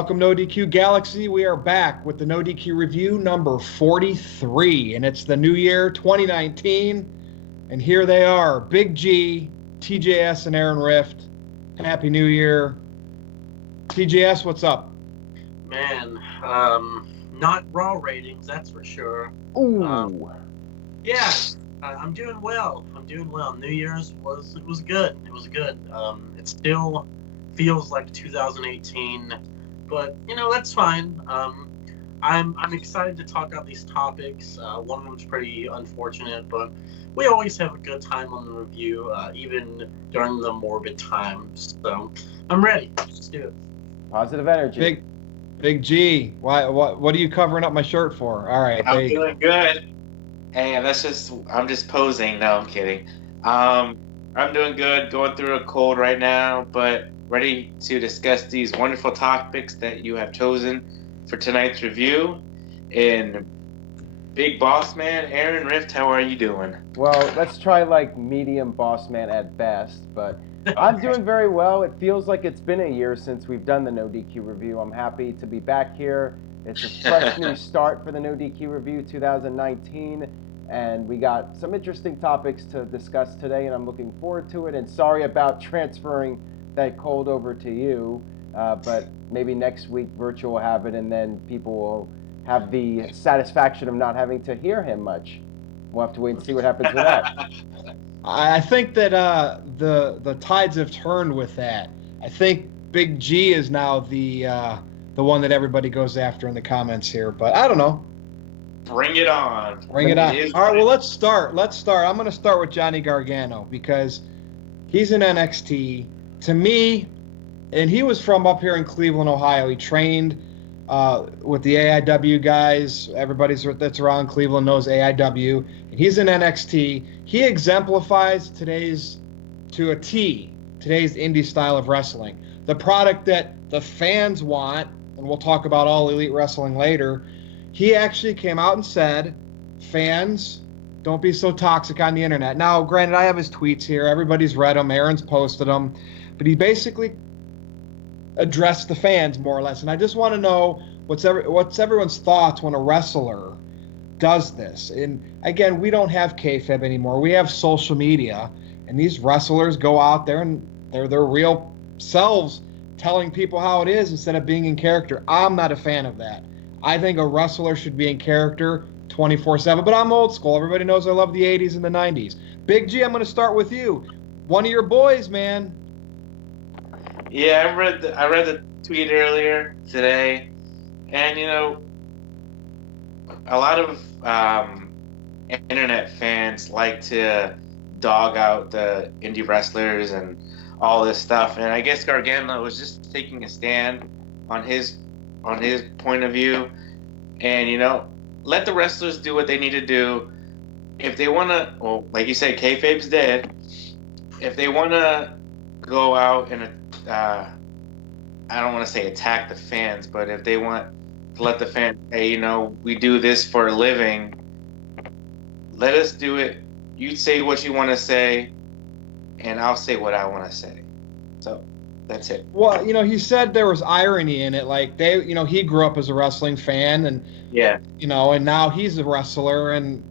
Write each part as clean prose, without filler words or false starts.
welcome NoDQ Galaxy. We are back with the NoDQ review number 43, and it's the new year 2019. And here they are, Big G, TJS, and Aaron Rift. Happy New Year. TJS, what's up? Man, not Raw ratings, that's for sure. Ooh. Yeah, I'm doing well. New Year's was good. It was good. It still feels like 2018, but that's fine. I'm excited to talk about these topics. One of them's pretty unfortunate, but we always have a good time on the review, even during the morbid times. So I'm ready. Let's do it. Positive energy. Big G, what are you covering up my shirt for? All right, I'm doing good. Hey, I'm just posing. No, I'm kidding. I'm doing good, going through a cold right now, but ready to discuss these wonderful topics that you have chosen for tonight's review. And Big Boss Man, Aaron Rift, how are you doing? Well, let's try like medium boss man at best, but I'm doing very well. It feels like it's been a year since we've done the NoDQ review. I'm happy to be back here. It's a fresh new start for the NoDQ review 2019, and we got some interesting topics to discuss today, and I'm looking forward to it. And sorry about transferring that cold over to you, but maybe next week Virtual will have it, and then people will have the satisfaction of not having to hear him much. We'll have to wait and see what happens with that. I think that the tides have turned with that. I think Big G is now the one that everybody goes after in the comments here, but I don't know. Bring it on. Bring it on. All right, well, let's start. I'm going to start with Jonny Gargano because he's in NXT. To me, and he was from up here in Cleveland, Ohio. He trained with the AIW guys. Everybody that's around Cleveland knows AIW. And he's in NXT. He exemplifies today's indie style of wrestling. The product that the fans want, and we'll talk about All Elite Wrestling later. He actually came out and said, fans, don't be so toxic on the internet. Now, granted, I have his tweets here. Everybody's read them. Aaron's posted them. But he basically addressed the fans more or less. And I just want to know what's everyone's thoughts when a wrestler does this. And again, we don't have kayfabe anymore. We have social media, and these wrestlers go out there and they're their real selves telling people how it is instead of being in character. I'm not a fan of that. I think a wrestler should be in character 24/7, but I'm old school. Everybody knows I love the 80s and the 90s. Big G, I'm going to start with you. One of your boys, man. Yeah, I read the tweet earlier today, and a lot of internet fans like to dog out the indie wrestlers and all this stuff, and I guess Gargano was just taking a stand on his point of view, and let the wrestlers do what they need to do. If they want to, well, like you said, kayfabe's dead. If they want to go out and I don't want to say attack the fans, but if they want to let the fans, hey, we do this for a living, let us do it. You say what you want to say, and I'll say what I want to say. So that's it. Well, he said there was irony in it. Like he grew up as a wrestling fan, and yeah, and now he's a wrestler, and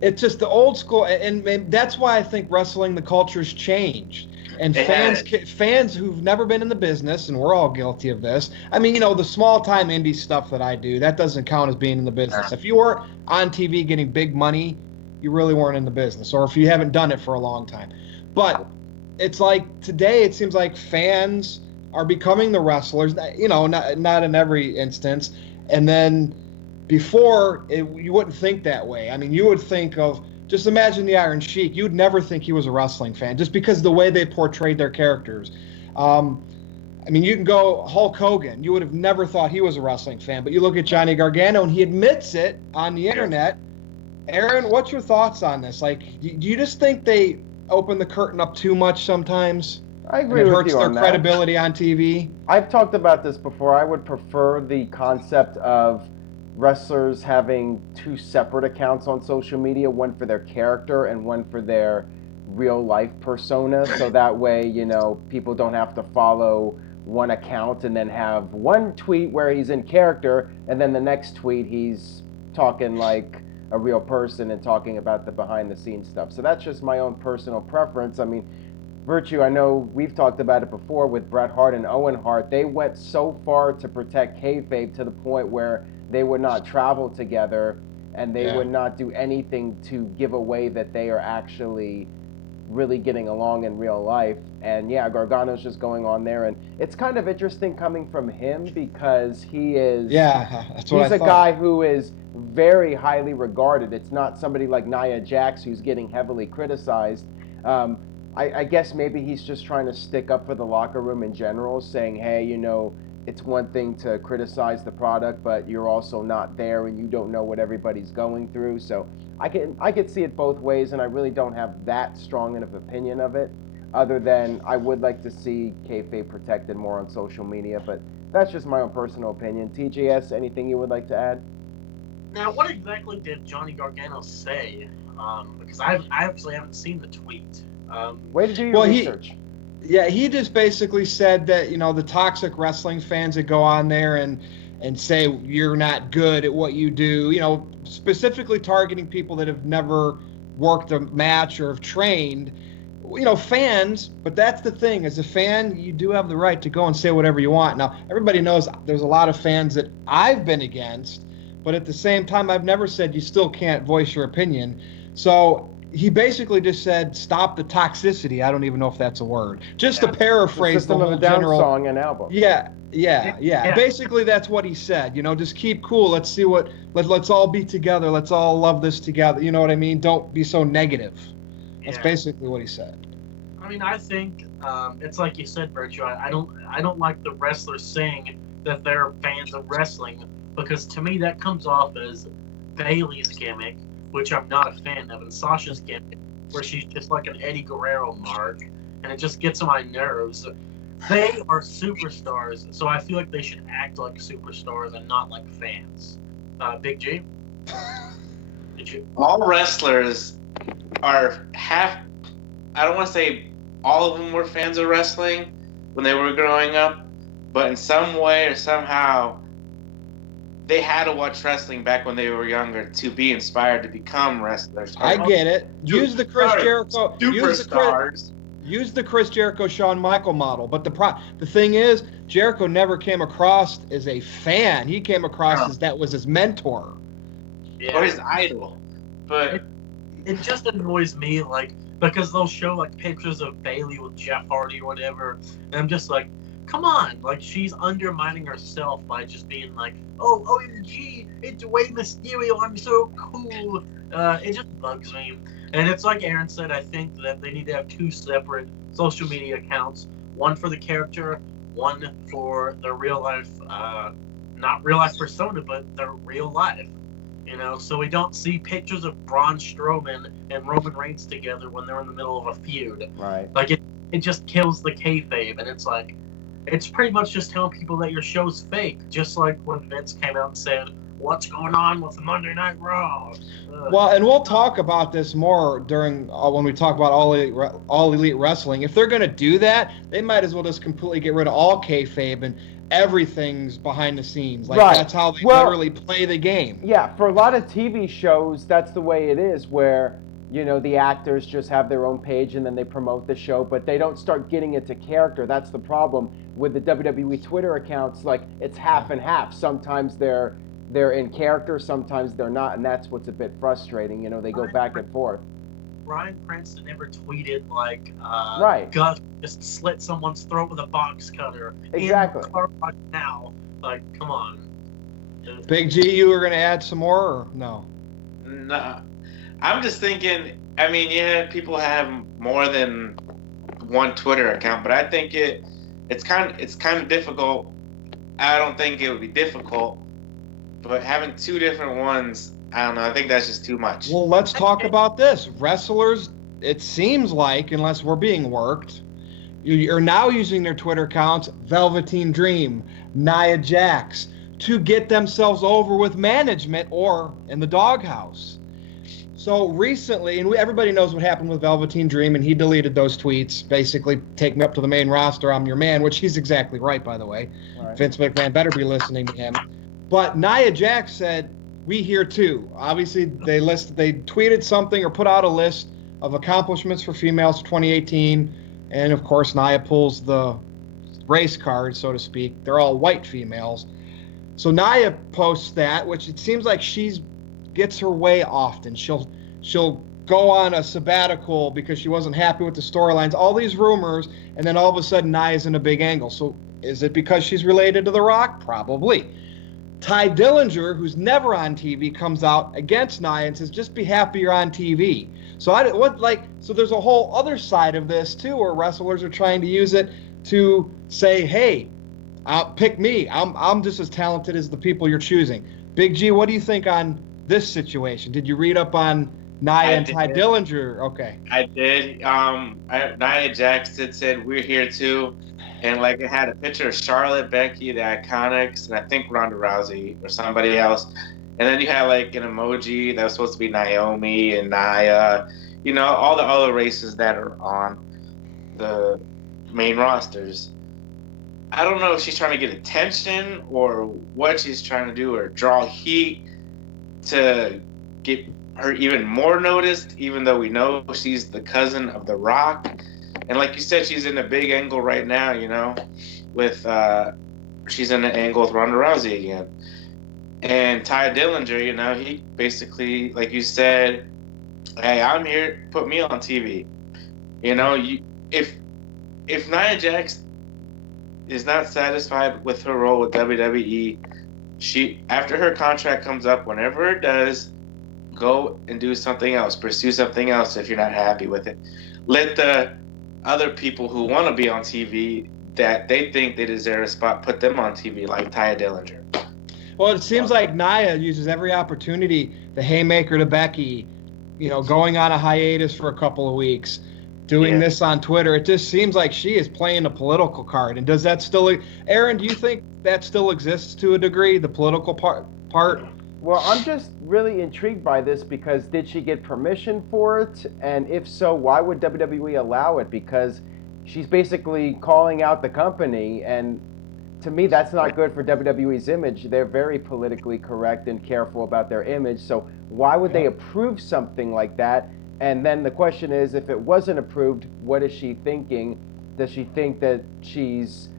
it's just the old school, and that's why I think wrestling, the culture's changed. And fans who've never been in the business, and we're all guilty of this. I mean, the small-time indie stuff that I do, that doesn't count as being in the business. If you weren't on TV getting big money, you really weren't in the business, or if you haven't done it for a long time. But it's like today, it seems like fans are becoming the wrestlers, not in every instance. And then before, you wouldn't think that way. I mean, you would think of, just imagine the Iron Sheik. You'd never think he was a wrestling fan just because of the way they portrayed their characters. I mean, you can go Hulk Hogan. You would have never thought he was a wrestling fan, but you look at Jonny Gargano, and he admits it on the internet. Aaron, what's your thoughts on this? Like, do you just think they open the curtain up too much sometimes? I agree with you on that. It hurts their credibility on TV. I've talked about this before. I would prefer the concept of wrestlers having two separate accounts on social media, one for their character and one for their real life persona, so that way people don't have to follow one account and then have one tweet where he's in character, and then the next tweet he's talking like a real person and talking about the behind-the-scenes stuff. So that's just my own personal preference. I mean, Virtue, I know we've talked about it before with Bret Hart and Owen Hart. They went so far to protect kayfabe to the point where they would not travel together and they would not do anything to give away that they are actually really getting along in real life. And yeah, Gargano's just going on there, and it's kind of interesting coming from him because he's a guy who is very highly regarded. It's not somebody like Nia Jax who's getting heavily criticized. I guess maybe he's just trying to stick up for the locker room in general, saying, hey, you know, it's one thing to criticize the product, but you're also not there and you don't know what everybody's going through. So I could see it both ways, and I really don't have that strong of an opinion of it, other than I would like to see kayfabe protected more on social media, but that's just my own personal opinion. TJS, anything you would like to add? Now, what exactly did Jonny Gargano say? Because I actually haven't seen the tweet. Way to do your research. He just basically said that, you know, the toxic wrestling fans that go on there and say you're not good at what you do, you know, specifically targeting people that have never worked a match or have trained, you know, fans. But that's the thing, as a fan, you do have the right to go and say whatever you want. Now, everybody knows there's a lot of fans that I've been against, but at the same time, I've never said you still can't voice your opinion. So he basically just said, stop the toxicity. I don't even know if that's a word. Just to paraphrase the whole general song and album. Yeah. Basically, that's what he said. You know, just keep cool. Let's see let's all be together. Let's all love this together. You know what I mean? Don't be so negative. That's basically what he said. I mean, I think it's like you said, Virtue. I don't like the wrestlers saying that they're fans of wrestling, because to me that comes off as Bayley's gimmick, which I'm not a fan of, and Sasha's gimmick, where she's just like an Eddie Guerrero mark, and it just gets on my nerves. They are superstars, so I feel like they should act like superstars and not like fans. Big G? Did you? All wrestlers are I don't want to say all of them were fans of wrestling when they were growing up, but in some way or somehow, they had to watch wrestling back when they were younger to be inspired to become wrestlers. I get it. Use the Chris Jericho. Superstars. Use the Chris Jericho, Shawn Michael model. But the thing is, Jericho never came across as a fan. He came across as that was his mentor. Yeah. Or his idol. But it just annoys me, like, because they'll show like pictures of Bayley with Jeff Hardy or whatever, and I'm just like, come on, like, she's undermining herself by just being like, oh, OMG, it's Rey Mysterio, I'm so cool. It just bugs me. And it's like Aaron said, I think that they need to have two separate social media accounts, one for the character, one for their real life, not real life persona, but their real life. You know, so we don't see pictures of Braun Strowman and Roman Reigns together when they're in the middle of a feud. Right. Like, it just kills the kayfabe, and it's like, it's pretty much just telling people that your show's fake, just like when Vince came out and said, what's going on with Monday Night Raw? Well, and we'll talk about this more during when we talk about all elite wrestling. If they're going to do that, they might as well just completely get rid of all kayfabe and everything's behind the scenes. Like, that's how they literally play the game. Yeah, for a lot of TV shows, that's the way it is, where, you know, the actors just have their own page and then they promote the show, but they don't start getting into character. That's the problem with the WWE Twitter accounts. Like, it's half and half. Sometimes they're in character, sometimes they're not, and that's what's a bit frustrating. You know, they go back and forth. Bryan Cranston never tweeted like, Gus just slit someone's throat with a box cutter. Exactly. Now, like, come on. Big G, you were going to add some more, or no? No. I'm just thinking, I mean, yeah, people have more than one Twitter account, but I think it's kind of difficult. I don't think it would be difficult, but having two different ones, I don't know. I think that's just too much. Well, let's talk about this. Wrestlers, it seems like, unless we're being worked, you're now using their Twitter accounts, Velveteen Dream, Nia Jax, to get themselves over with management or in the doghouse. So recently, and everybody knows what happened with Velveteen Dream, and he deleted those tweets, basically, take me up to the main roster, I'm your man, which he's exactly right, by the way. Right. Vince McMahon better be listening to him. But Nia Jax said, we here too. Obviously, they tweeted something or put out a list of accomplishments for females for 2018, and of course, Nia pulls the race card, so to speak. They're all white females. So Nia posts that, which it seems like she's gets her way often. She'll go on a sabbatical because she wasn't happy with the storylines. All these rumors, and then all of a sudden Nia's in a big angle. So is it because she's related to The Rock? Probably. Ty Dillinger, who's never on TV, comes out against Nia and says, "Just be happy you're on TV." So so there's a whole other side of this too, where wrestlers are trying to use it to say, "Hey, pick me. I'm just as talented as the people you're choosing." Big G, what do you think on this situation? Did you read up on Nia and Ty Dillinger? Okay. I did. Nia Jax said we're here too, and like it had a picture of Charlotte, Becky, the Iconics, and I think Ronda Rousey or somebody else. And then you had like an emoji that was supposed to be Naomi and Nia, all the other races that are on the main rosters. I don't know if she's trying to get attention or what she's trying to do, or draw heat to get her even more noticed, even though we know she's the cousin of The Rock. And like you said, she's in a big angle right now, with she's in an angle with Ronda Rousey again. And Ty Dillinger, he basically, like you said, hey, I'm here, put me on TV. If Nia Jax is not satisfied with her role with WWE, after her contract comes up, whenever it does, go and do something else, pursue something else if you're not happy with it. Let the other people who want to be on TV that they think they deserve a spot, put them on TV, like Taya Dillinger. Well, it seems like Nia uses every opportunity, the haymaker to Becky, going on a hiatus for a couple of weeks, doing this on Twitter. It just seems like she is playing a political card. And does that still, Aaron, do you think that still exists to a degree, the political part? Well, I'm just really intrigued by this because did she get permission for it? And if so, why would WWE allow it? Because she's basically calling out the company, and to me, that's not good for WWE's image. They're very politically correct and careful about their image, so why would they approve something like that? And then the question is, if it wasn't approved, what is she thinking? Does she think that she's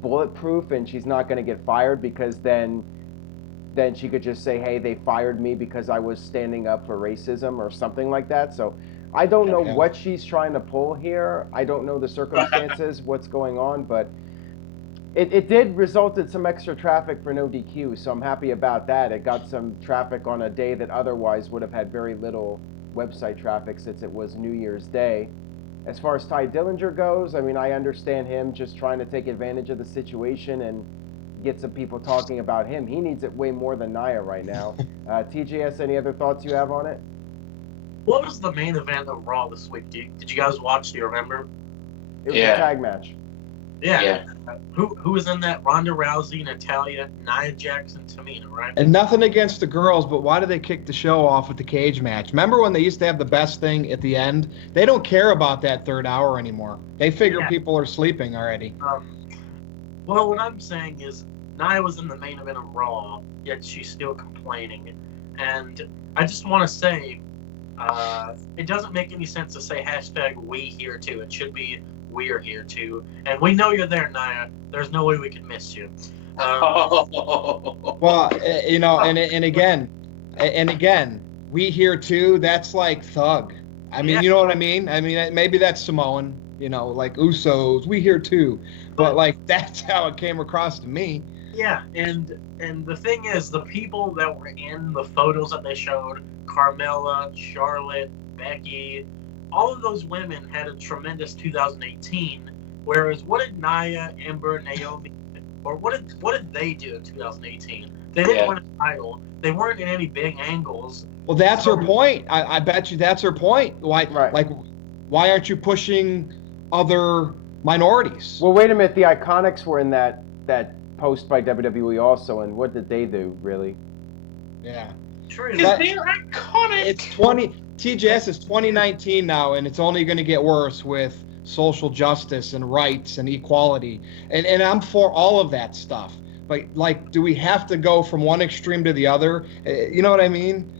bulletproof and she's not going to get fired because then she could just say, hey, they fired me because I was standing up for racism or something like that? So I don't know what she's trying to pull here. I don't know the circumstances, what's going on, but it did result in some extra traffic for NoDQ, so I'm happy about that. It got some traffic on a day that otherwise would have had very little website traffic since it was New Year's Day. As far as Ty Dillinger goes, I mean, I understand him just trying to take advantage of the situation and get some people talking about him. He needs it way more than Nia right now. TJS, any other thoughts you have on it? What was the main event of Raw this week? Did you guys watch? Do you remember? It was a tag match. Yeah. Who was in that? Ronda Rousey, Natalya, Nia Jax, and Tamina, right? And nothing against the girls, but why do they kick the show off with the cage match? Remember when they used to have the best thing at the end? They don't care about that third hour anymore. They figure people are sleeping already. Well, what I'm saying is Nia was in the main event of Raw, yet she's still complaining. And I just want to say, it doesn't make any sense to say hashtag we here too. It should be we're here too. And we know you're there, Nia. There's no way we can miss you. Well, and again, we here too, that's like thug. I mean, you know what I mean? I mean, maybe that's Samoan, like Usos, we here too. But like, that's how it came across to me. Yeah, and the thing is, the people that were in the photos that they showed, Carmella, Charlotte, Becky, all of those women had a tremendous 2018. Whereas, what did Nia, Ember, Naomi, or what did they do in 2018? They didn't win a title. They weren't in any big angles. Well, that's her point. I bet you that's her point. Why aren't you pushing other minorities? Well, wait a minute. The Iconics were in that post by WWE also, and what did they do, really? Yeah. True. Because they're iconic. It's 20. TJS is 2019 now, and it's only going to get worse with social justice and rights and equality. And I'm for all of that stuff. But like, do we have to go from one extreme to the other? You know what I mean?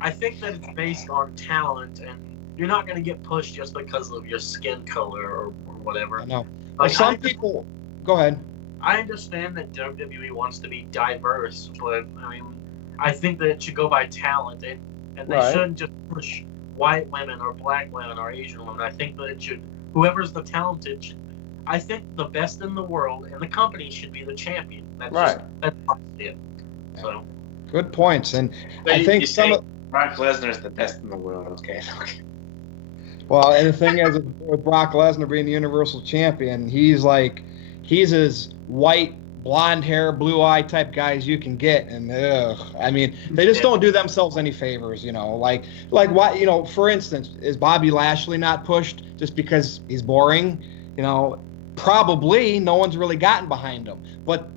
I think that it's based on talent, and you're not going to get pushed just because of your skin color or whatever. I know. Like, Well, some people. Go ahead. I understand that WWE wants to be diverse, but I mean, I think that it should go by talent, and they Right. shouldn't just push white women or black women or Asian women. I think that it should, whoever's the talented, I think the best in the world and the company should be the champion. That's Right. that's how I see it. So. Good points. And But I think you some say of. Brock Lesnar is the best in the world. Okay. Well, and the thing is, with Brock Lesnar being the Universal Champion, he's as white, blonde hair, blue eye type guy as you can get. And I mean, they just don't do themselves any favors, you know. Like why, you know, for instance, is Bobby Lashley not pushed just because he's boring? You know, probably no one's really gotten behind him. But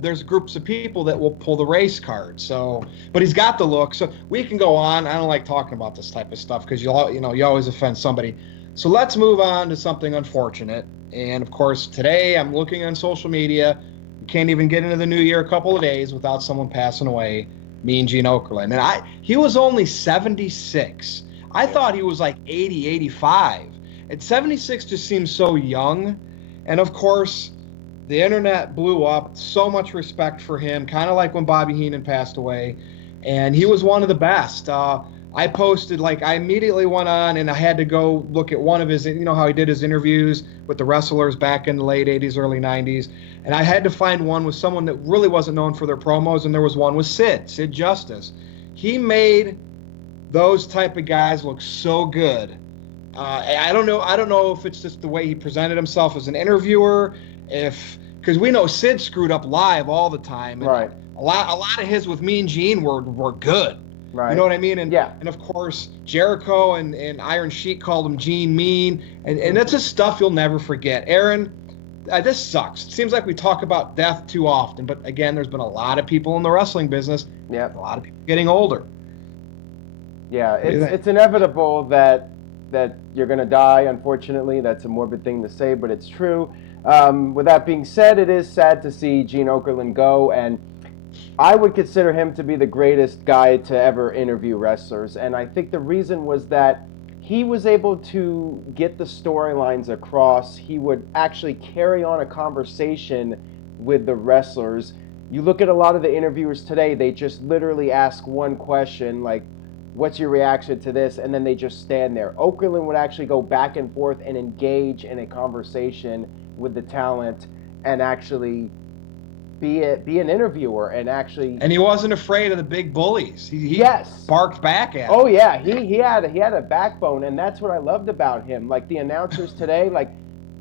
there's groups of people that will pull the race card. So, but he's got the look. So we can go on. I don't like talking about this type of stuff because you always offend somebody. So let's move on to something unfortunate. And of course, today I'm looking on social media. We can't even get into the new year a couple of days without someone passing away. Mean Gene Okerlund. And he was only 76. I thought he was like 80, 85. And 76 just seems so young. And of course, the internet blew up. So much respect for him, kind of like when Bobby Heenan passed away. And he was one of the best. I posted, I immediately went on and I had to go look at one of his, you know, how he did his interviews with the wrestlers back in the late 80s, early 90s. And I had to find one with someone that really wasn't known for their promos. And there was one with Sid Justice. He made those type of guys look so good. I don't know if it's just the way he presented himself as an interviewer, because we know Sid screwed up live all the time. And Right. A lot of his with Mean Gene were good. Right. You know what I mean? And yeah. And of course Jericho and Iron Sheik called him Gene Mean, and that's just stuff you'll never forget. Aaron, this sucks. It seems like we talk about death too often, but again, there's been a lot of people in the wrestling business. Yep. A lot of people getting older. Yeah, it's inevitable that you're going to die, unfortunately. That's a morbid thing to say, but it's true. With that being said, it is sad to see Gene Okerlund go, and I would consider him to be the greatest guy to ever interview wrestlers. And I think the reason was that he was able to get the storylines across. He would actually carry on a conversation with the wrestlers. You look at a lot of the interviewers today, they just literally ask one question, like, what's your reaction to this? And then they just stand there. Okerlund would actually go back and forth and engage in a conversation with the talent and actually be an interviewer and he wasn't afraid of the big bullies. He yes, barked back at oh him. yeah, he had a backbone, and that's what I loved about him. Like the announcers today, like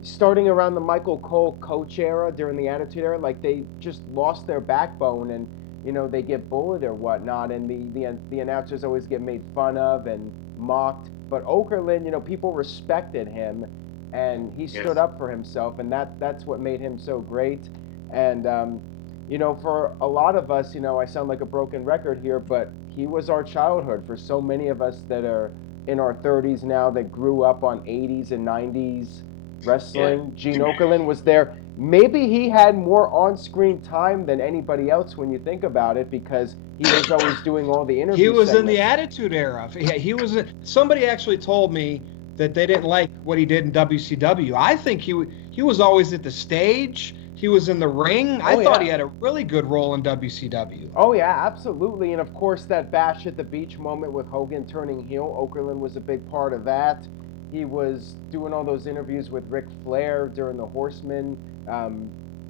starting around the Michael Cole coach era during the Attitude Era, like they just lost their backbone, and you know they get bullied or whatnot, and the announcers always get made fun of and mocked. But Okerlund, you know, people respected him, and he stood up for himself, and that's what made him so great. And you know, for a lot of us, you know, I sound like a broken record here, but he was our childhood. For so many of us that are in our 30s now that grew up on 80s and 90s wrestling, Gene Okerlund was there. Maybe he had more on-screen time than anybody else when you think about it, because he was always doing all the interviews. He was in the Attitude Era. He was. Somebody actually told me that they didn't like what he did in WCW. I think he was always at the stage. He was in the ring. I thought he had a really good role in WCW. Oh, yeah, absolutely. And, of course, that Bash at the Beach moment with Hogan turning heel, Okerlund was a big part of that. He was doing all those interviews with Ric Flair during the Horseman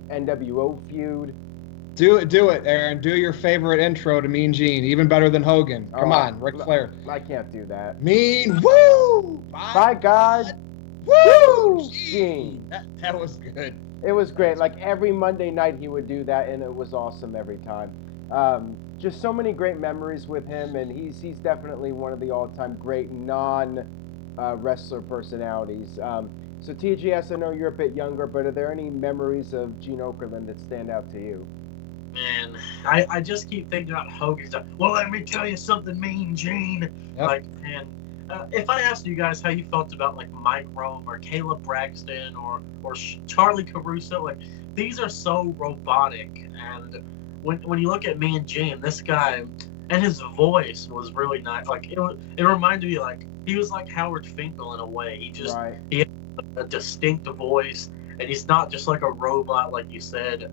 NWO feud. Do it, Aaron. Do your favorite intro to Mean Gene. Even better than Hogan. Come on, Ric Flair. I can't do that. Mean, woo! By God, woo! Gene. That was good. It was great. Like every Monday night he would do that, and it was awesome every time. Just so many great memories with him, and he's definitely one of the all-time great non-wrestler personalities. So TGS, I know you're a bit younger, but are there any memories of Gene Okerlund that stand out to you? Man, man. I just keep thinking about Hogan's like, well, let me tell you something, Mean Gene. Yep. Like, man, if I asked you guys how you felt about like Mike Rome or Caleb Braxton or Charlie Caruso, like these are so robotic. And when you look at Mean Gene, this guy and his voice was really nice. Like it reminded me like he was like Howard Finkel in a way. He had a distinct voice, and he's not just like a robot, like you said,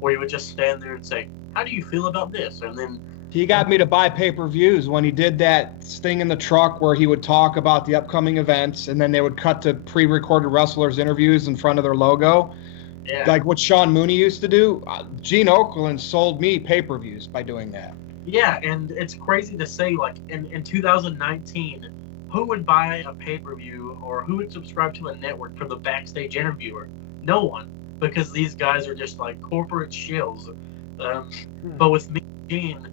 where he would just stand there and say, "How do you feel about this?" And then he got me to buy pay-per-views when he did that thing in the truck where he would talk about the upcoming events, and then they would cut to pre-recorded wrestlers' interviews in front of their logo, like what Sean Mooney used to do. Gene Okerlund sold me pay-per-views by doing that. Yeah, and it's crazy to say, like, in 2019, who would buy a pay-per-view or who would subscribe to a network for the backstage interviewer? No one, because these guys are just, like, corporate shills. But with me, Gene,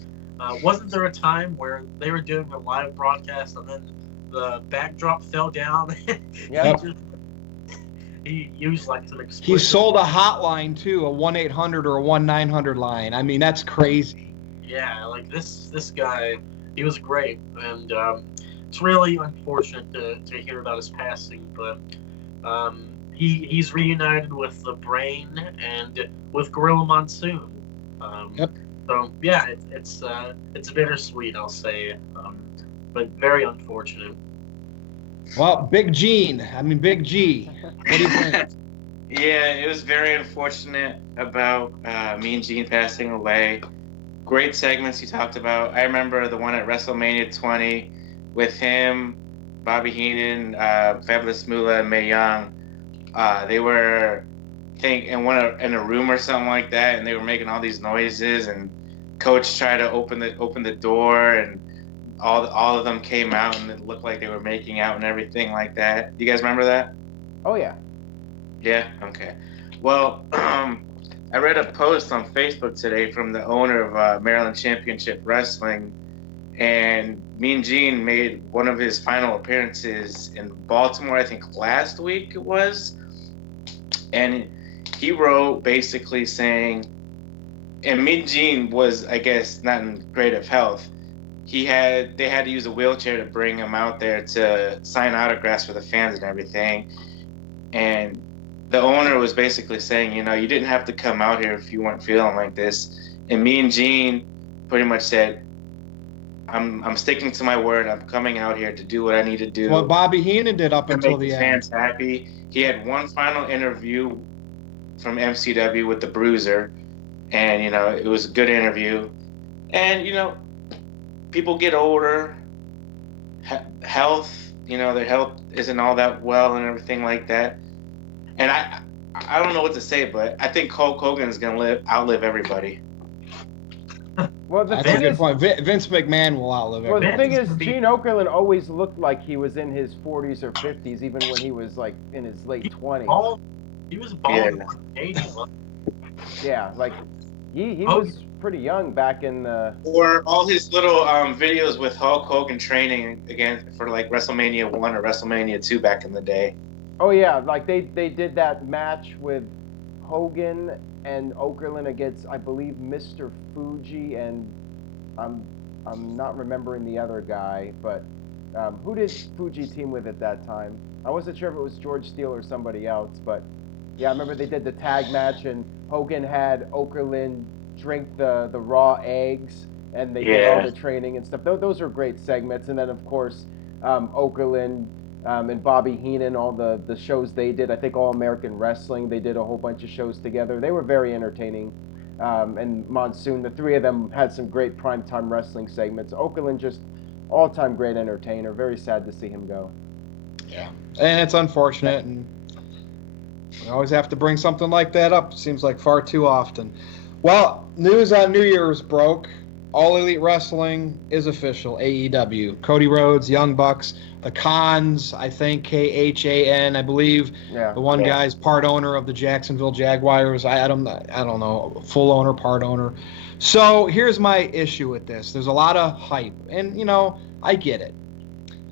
wasn't there a time where they were doing a live broadcast and then the backdrop fell down? Yeah. He used, like, some explicit... He sold a hotline, too, a 1-800 or a 1-900 line. I mean, that's crazy. Yeah, like this guy, he was great, and it's really unfortunate to hear about his passing. But he's reunited with the Brain and with Gorilla Monsoon. Yep. So yeah, it's bittersweet, I'll say, but very unfortunate. Well, Big Gene. I mean, Big G. What do you think? Yeah, it was very unfortunate about Mean Gene passing away. Great segments you talked about. I remember the one at WrestleMania 20 with him, Bobby Heenan, Fabulous Moolah, and Mae Young. They were, I think, in a room or something like that, and they were making all these noises. And Coach tried to open the door, and all of them came out, and it looked like they were making out and everything like that. Do you guys remember that? Oh yeah. Yeah. Okay. Well, I read a post on Facebook today from the owner of Maryland Championship Wrestling, and Mean Gene made one of his final appearances in Baltimore, I think last week it was, and he wrote basically saying, and Mean Gene was, I guess, not in great of health. They had to use a wheelchair to bring him out there to sign autographs for the fans and everything, and the owner was basically saying, you didn't have to come out here if you weren't feeling like this. And Mean Gene pretty much said, I'm sticking to my word. I'm coming out here to do what I need to do. What Bobby Heenan did up until the end. Fans happy. He had one final interview from MCW with the Bruiser, and it was a good interview. And people get older. Health, their health isn't all that well and everything like that. And I don't know what to say, but I think Hulk Hogan is going to outlive everybody. Well, that's a good point. Vince McMahon will outlive everybody. Well, the thing is, Gene Okerlund always looked like he was in his 40s or 50s, even when he was like in his late 20s. He was bald in the 80s. Yeah, like he was pretty young back in the... Or all his little videos with Hulk Hogan training again for like WrestleMania 1 or WrestleMania 2 back in the day. Oh yeah, like they did that match with Hogan and Okerlund against, I believe, Mr. Fuji, and I'm not remembering the other guy, but who did Fuji team with at that time? I wasn't sure if it was George Steele or somebody else, but yeah, I remember they did the tag match, and Hogan had Okerlund drink the raw eggs, and they did all the training and stuff. Those are great segments, and then of course Okerlund and Bobby Heenan, all the shows they did. I think All American Wrestling, they did a whole bunch of shows together. They were very entertaining. And Monsoon, the three of them had some great primetime wrestling segments. Okerlund, just all-time great entertainer. Very sad to see him go. Yeah, and it's unfortunate, and we always have to bring something like that up. Seems like far too often. Well, news on New Year's broke. All Elite Wrestling is official, AEW. Cody Rhodes, Young Bucks, the Khans, I think, Khan, I believe. Yeah. The one guy's part owner of the Jacksonville Jaguars. I don't know, full owner, part owner. So here's my issue with this. There's a lot of hype, and I get it.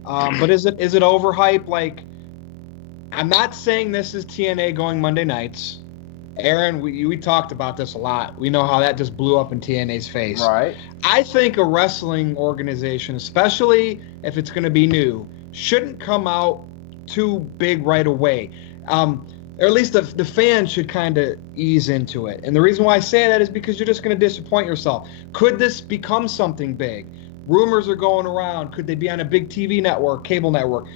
But is it overhype? Like, I'm not saying this is TNA going Monday nights. Aaron, we talked about this a lot. We know how that just blew up in TNA's face. Right. I think a wrestling organization, especially if it's going to be new, shouldn't come out too big right away. Or at least the fans should kind of ease into it. And the reason why I say that is because you're just going to disappoint yourself. Could this become something big? Rumors are going around. Could they be on a big TV network, cable network?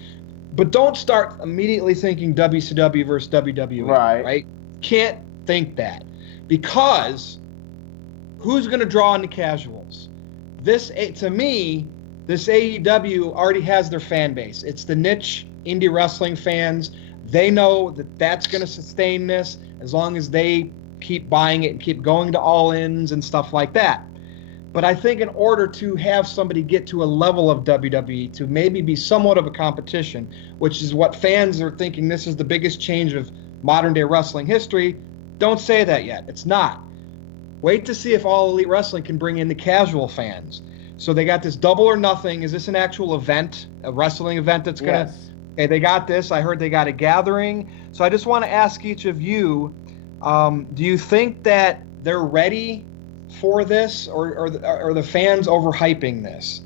But don't start immediately thinking WCW versus WWE, right? Can't think that, because who's going to draw in the casuals? To me, this AEW already has their fan base. It's the niche indie wrestling fans. They know that that's going to sustain this as long as they keep buying it and keep going to all-ins and stuff like that. But I think in order to have somebody get to a level of WWE to maybe be somewhat of a competition, which is what fans are thinking this is the biggest change of modern-day wrestling history, don't say that yet. It's not. Wait to see if All Elite Wrestling can bring in the casual fans. So they got this Double or Nothing. Is this an actual event, a wrestling event that's going to... Yes. Okay, they got this. I heard they got a gathering. So I just want to ask each of you, do you think that they're ready for this, or are the fans overhyping this?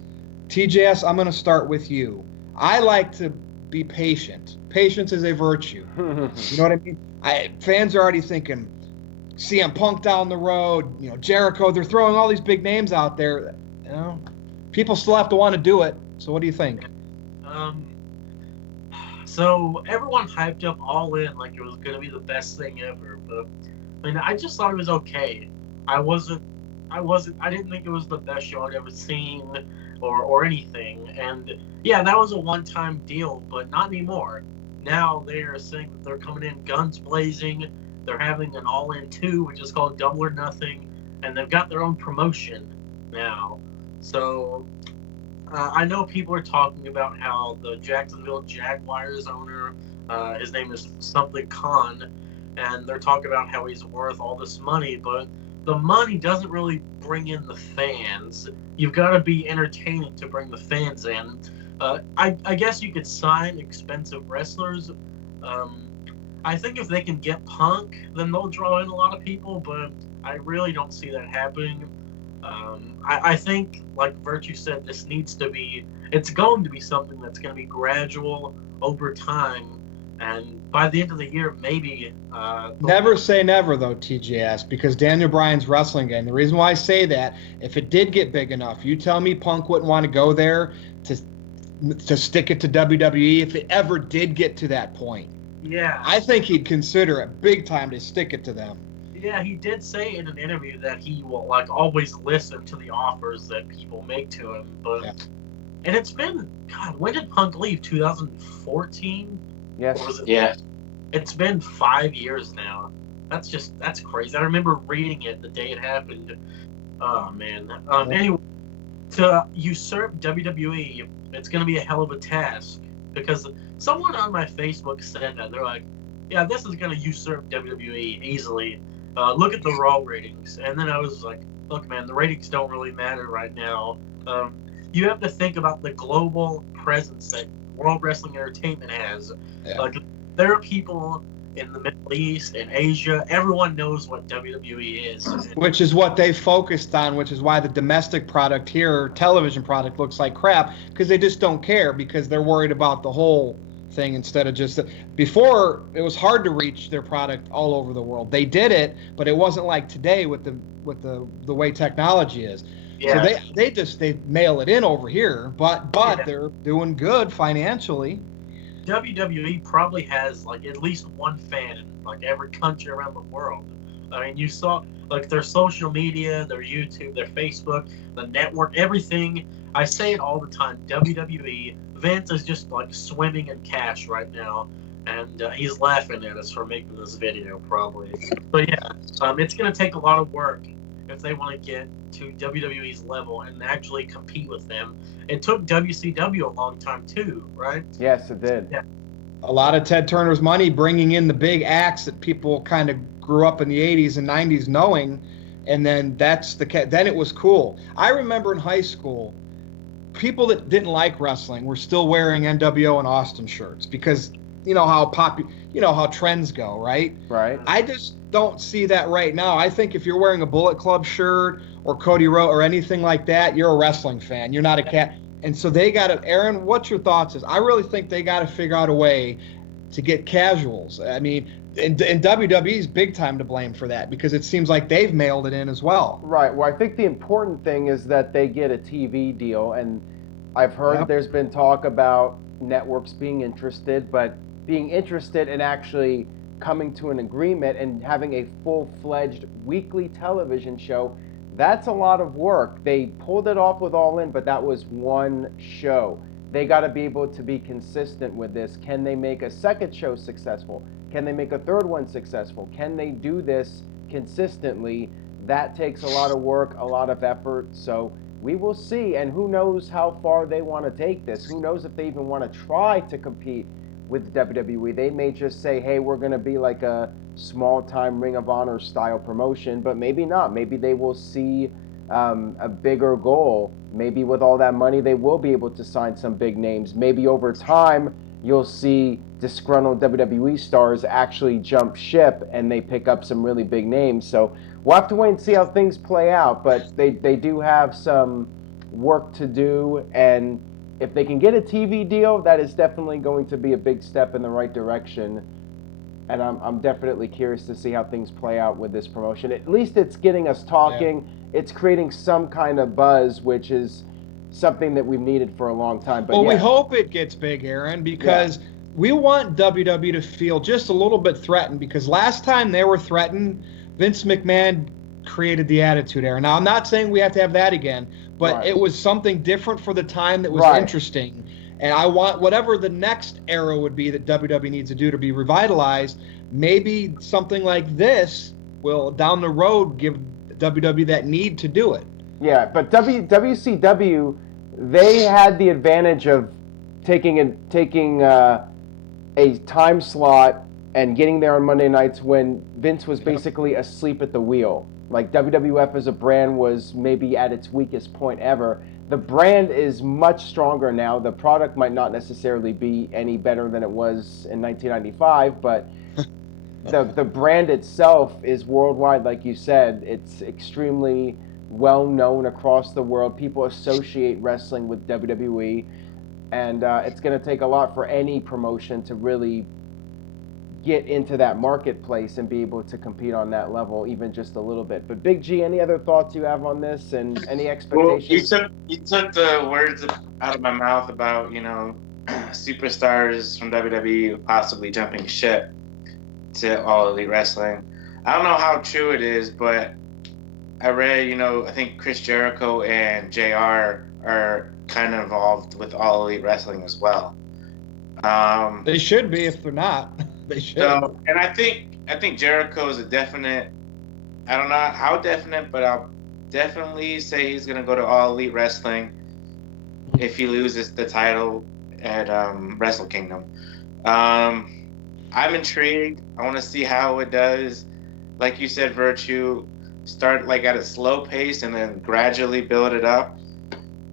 TJS, I'm going to start with you. I like to be patient. Patience is a virtue. You know what I mean? Fans are already thinking CM Punk down the road, Jericho. They're throwing all these big names out there. People still have to want to do it. So what do you think? So everyone hyped up All In like it was going to be the best thing ever, but I mean, I just thought it was okay. I didn't think it was the best show I'd ever seen or anything. And yeah, that was a one-time deal, but not anymore. Now they're saying that they're coming in guns blazing. They're having an All In 2, which is called Double or Nothing, and they've got their own promotion now. So I know people are talking about how the Jacksonville Jaguars owner, his name is something Khan, and they're talking about how he's worth all this money, but the money doesn't really bring in the fans. You've got to be entertaining to bring the fans in. I guess you could sign expensive wrestlers. I think if they can get Punk, then they'll draw in a lot of people, but I really don't see that happening. I think, like Virtue said, it's going to be something that's going to be gradual over time. And by the end of the year, maybe... Never say never, though, TJS, because Daniel Bryan's wrestling game. The reason why I say that, if it did get big enough, you tell me Punk wouldn't want to go there to stick it to WWE if it ever did get to that point. Yeah. I think he'd consider it big time to stick it to them. Yeah, he did say in an interview that he will always listen to the offers that people make to him. But And it's been, God, when did Punk leave? 2014? Yes. Or was it? Yeah. It's been 5 years now. That's crazy. I remember reading it the day it happened. Oh man. Anyway, to usurp WWE, it's going to be a hell of a task, because someone on my Facebook said that. They're like, yeah, this is going to usurp WWE easily. Look at the Raw ratings. And then I was like, look, man, the ratings don't really matter right now. You have to think about the global presence that World Wrestling Entertainment has. Yeah. Like, there are people in the Middle East and Asia. Everyone knows what WWE is. Which is what they focused on, which is why the domestic product here, television product, looks like crap, because they just don't care, because they're worried about the whole thing instead of just before. It was hard to reach their product all over the world. They did it, but it wasn't like today with the way technology is. Yeah. So they mail it in over here, but they're doing good financially. WWE probably has at least one fan in every country around the world. I mean, you saw their social media, their YouTube, their Facebook, the network, everything. I say it all the time. WWE, Vince is just swimming in cash right now, and he's laughing at us for making this video probably. But yeah, it's going to take a lot of work if they want to get to WWE's level and actually compete with them. It took WCW a long time too, right? Yes, it did. Yeah. A lot of Ted Turner's money bringing in the big acts that people kind of grew up in the 80s and 90s knowing, and then then it was cool. I remember in high school, people that didn't like wrestling were still wearing NWO and Austin shirts, because how trends go, right? Right. I just don't see that right now. I think if you're wearing a Bullet Club shirt or Cody Rhodes or anything like that, you're a wrestling fan. You're not a cat. And so they got to, Aaron, what's your thoughts? I really think they got to figure out a way to get casuals. I mean, and WWE's big time to blame for that because it seems like they've mailed it in as well. Right. Well, I think the important thing is that they get a TV deal, and I've heard there's been talk about networks being interested, but being interested in actually coming to an agreement and having a full-fledged weekly television show, that's a lot of work. They pulled it off with All In, but that was one show. They got to be able to be consistent with this. Can they make a second show successful? Can they make a third one successful? Can they do this consistently? That takes a lot of work, a lot of effort. So we will see. And who knows how far they want to take this? Who knows if they even want to try to compete with WWE? They may just say, hey, we're going to be like a small-time Ring of Honor style promotion, but maybe not. Maybe they will see a bigger goal. Maybe with all that money, they will be able to sign some big names. Maybe over time, you'll see disgruntled WWE stars actually jump ship and they pick up some really big names. So we'll have to wait and see how things play out, but they do have some work to do, and if they can get a TV deal, that is definitely going to be a big step in the right direction. And I'm definitely curious to see how things play out with this promotion. At least it's getting us talking. Yeah. It's creating some kind of buzz, which is something that we've needed for a long time. But we hope it gets big, Aaron, because we want WWE to feel just a little bit threatened, because last time they were threatened, Vince McMahon created the Attitude Era. Now, I'm not saying we have to have that again, but it was something different for the time that was interesting. And I want whatever the next era would be that WWE needs to do to be revitalized. Maybe something like this will, down the road, give WWE that need to do it. Yeah, but WCW, they had the advantage of taking a time slot and getting there on Monday nights when Vince was basically asleep at the wheel. Like WWF as a brand was maybe at its weakest point ever. The brand is much stronger now. The product might not necessarily be any better than it was in 1995, but the brand itself is worldwide, like you said. It's extremely well known across the world. People associate wrestling with WWE, and it's going to take a lot for any promotion to really get into that marketplace and be able to compete on that level, even just a little bit. But Big G, any other thoughts you have on this and any expectations? Well, you took the words out of my mouth about, superstars from WWE possibly jumping ship to All Elite Wrestling. I don't know how true it is, but I read, I think Chris Jericho and JR are kind of involved with All Elite Wrestling as well. They should be if they're not. They should. So, and I think Jericho is a definite. I don't know how definite, but I'll definitely say he's gonna go to All Elite Wrestling if he loses the title at Wrestle Kingdom. I'm intrigued. I want to see how it does. Like you said, Virtue, start like at a slow pace and then gradually build it up,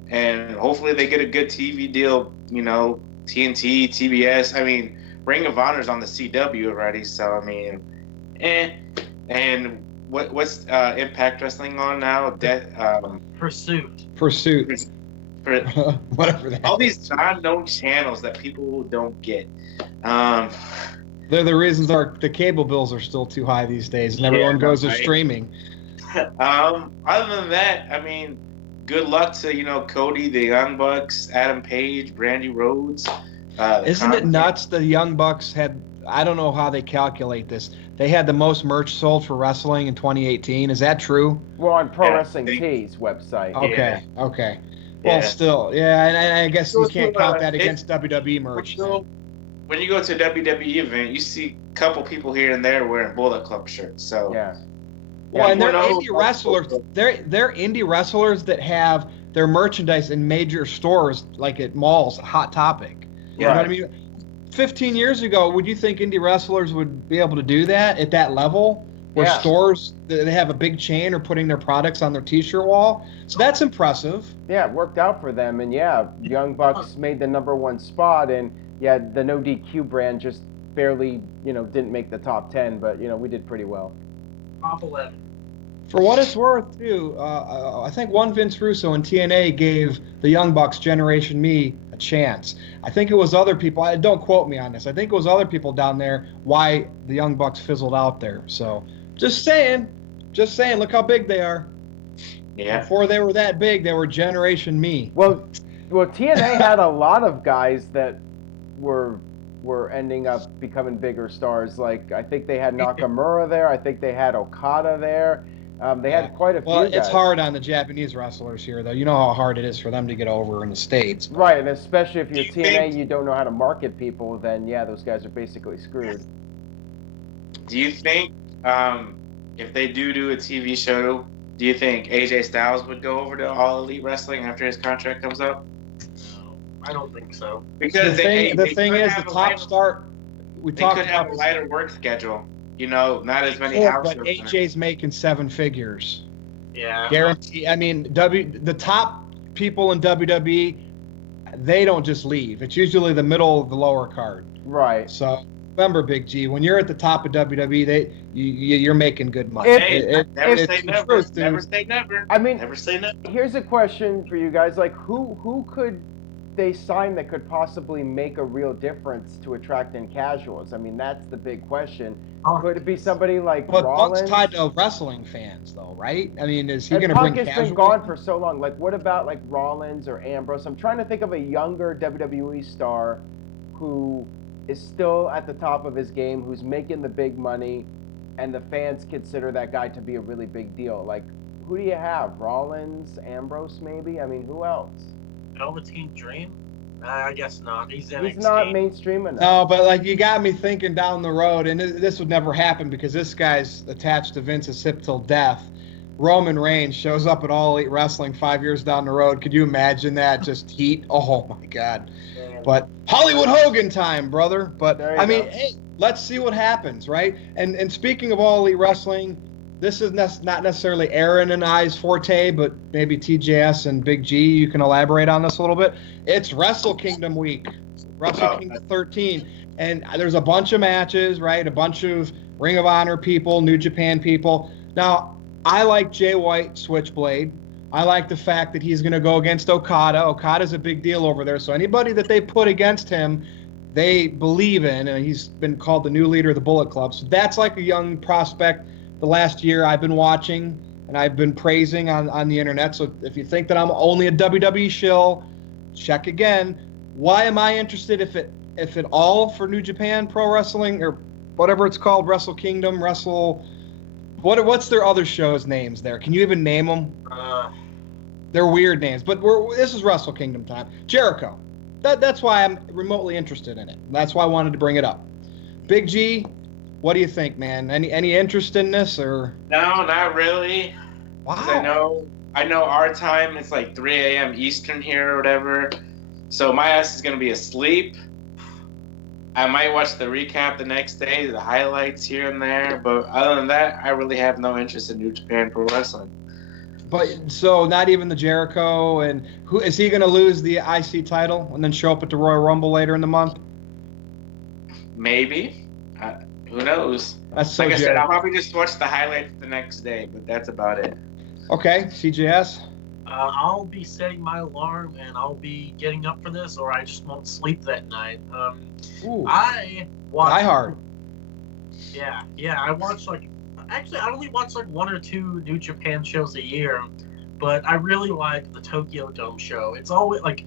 and hopefully they get a good TV deal. TNT, TBS. I mean, Ring of Honor's on the CW already, so I mean, And what's Impact Wrestling on now? Pursuit. Whatever that. All these non-known channels that people don't get. They're the reasons the cable bills are still too high these days, and everyone goes to streaming. Other than that, I mean, good luck to Cody, the Young Bucks, Adam Page, Brandy Rhodes. Isn't it nuts? The Young Bucks had, I don't know how they calculate this. They had the most merch sold for wrestling in 2018. Is that true? Well, on Pro Wrestling Tees website. Okay. Well, still, and I guess you can't count that against WWE merch. When you go to a WWE event, you see a couple people here and there wearing Bullet Club shirts. So well, and they're indie wrestlers. They're indie wrestlers that have their merchandise in major stores, like at malls. Hot Topic. You know what I mean? 15 years ago, would you think indie wrestlers would be able to do that at that level? Where stores, they have a big chain, are putting their products on their T-shirt wall? So that's impressive. Yeah, it worked out for them. And Young Bucks made the #1 spot. And yeah, the NoDQ brand just barely, didn't make the top 10, but, we did pretty well. Top 11. For what it's worth, too, I think one Vince Russo in TNA gave the Young Bucks Generation Me a chance. I think it was other people. Don't quote me on this. I think it was other people down there why the Young Bucks fizzled out there. So just saying. Look how big they are. Yeah. Before they were that big, they were Generation Me. Well, TNA had a lot of guys that were ending up becoming bigger stars. Like, I think they had Nakamura there. I think they had Okada there. They had quite a few guys. It's hard on the Japanese wrestlers here, though. You know how hard it is for them to get over in the States. Right, and especially if you're TNA, you don't know how to market people, then, yeah, those guys are basically screwed. Do you think if they do a TV show, do you think AJ Styles would go over to All Elite Wrestling after his contract comes up? No, I don't think so. Because the thing is, the top start. They could have a lighter work schedule. Not as many hours. But AJ's making 7 figures. Yeah. Guarantee. I mean, the top people in WWE, they don't just leave. It's usually the middle of the lower card. Right. So remember, Big G, when you're at the top of WWE, you're making good money. Never say never. Never say never. I mean, never say never. Here's a question for you guys: like, who could they sign that could possibly make a real difference to attract in casuals? I mean, that's the big question. Could it be somebody like Rollins? Punk's tied to wrestling fans, though, right? I mean, is he going to bring casuals? Punk has been gone for so long. Like, what about like Rollins or Ambrose? I'm trying to think of a younger WWE star who is still at the top of his game, who's making the big money, and the fans consider that guy to be a really big deal. Like, who do you have? Rollins, Ambrose, maybe? I mean, who else? Velveteen Dream? I guess not. He's NXT. He's not mainstream enough. No, but like you got me thinking down the road, and this would never happen because this guy's attached to Vince's hip till death. Roman Reigns shows up at All Elite Wrestling 5 years down the road. Could you imagine that? Just heat? Oh my God. But Hollywood Hogan time, brother. But I mean, hey, let's see what happens, right? And speaking of All Elite Wrestling, this is not necessarily Aaron and I's forte, but maybe TJS and Big G, you can elaborate on this a little bit. It's Wrestle Kingdom week, Wrestle Kingdom 13, and there's a bunch of matches, right? A bunch of Ring of Honor people, New Japan people. Now, I like Jay White, Switchblade. I like the fact that he's going to go against Okada. Okada's a big deal over there, so anybody that they put against him, they believe in, and he's been called the new leader of the Bullet Club. So that's like a young prospect. The last year I've been watching and I've been praising on the internet. So if you think that I'm only a WWE shill, check again. Why am I interested if it all for New Japan Pro Wrestling or whatever it's called, Wrestle Kingdom, what's their other shows' names there? Can you even name them? They're weird names, but this is Wrestle Kingdom time. Jericho. That's why I'm remotely interested in it. That's why I wanted to bring it up. Big G, what do you think, man? Any interest in this or? No, not really. Wow. I know our time it's like 3 a.m. Eastern here or whatever. So my ass is gonna be asleep. I might watch the recap the next day, the highlights here and there, but other than that, I really have no interest in New Japan Pro Wrestling. But so not even the Jericho, and who is he going to lose the IC title and then show up at the Royal Rumble later in the month? Maybe. Who knows? That's so like I said, I'll probably just watch the highlights the next day, but that's about it. Okay, CJS. I'll be setting my alarm and I'll be getting up for this, or I just won't sleep that night. I watch Die Hard. Yeah. I watch I only watch like 1 or 2 New Japan shows a year, but I really like the Tokyo Dome show. It's always like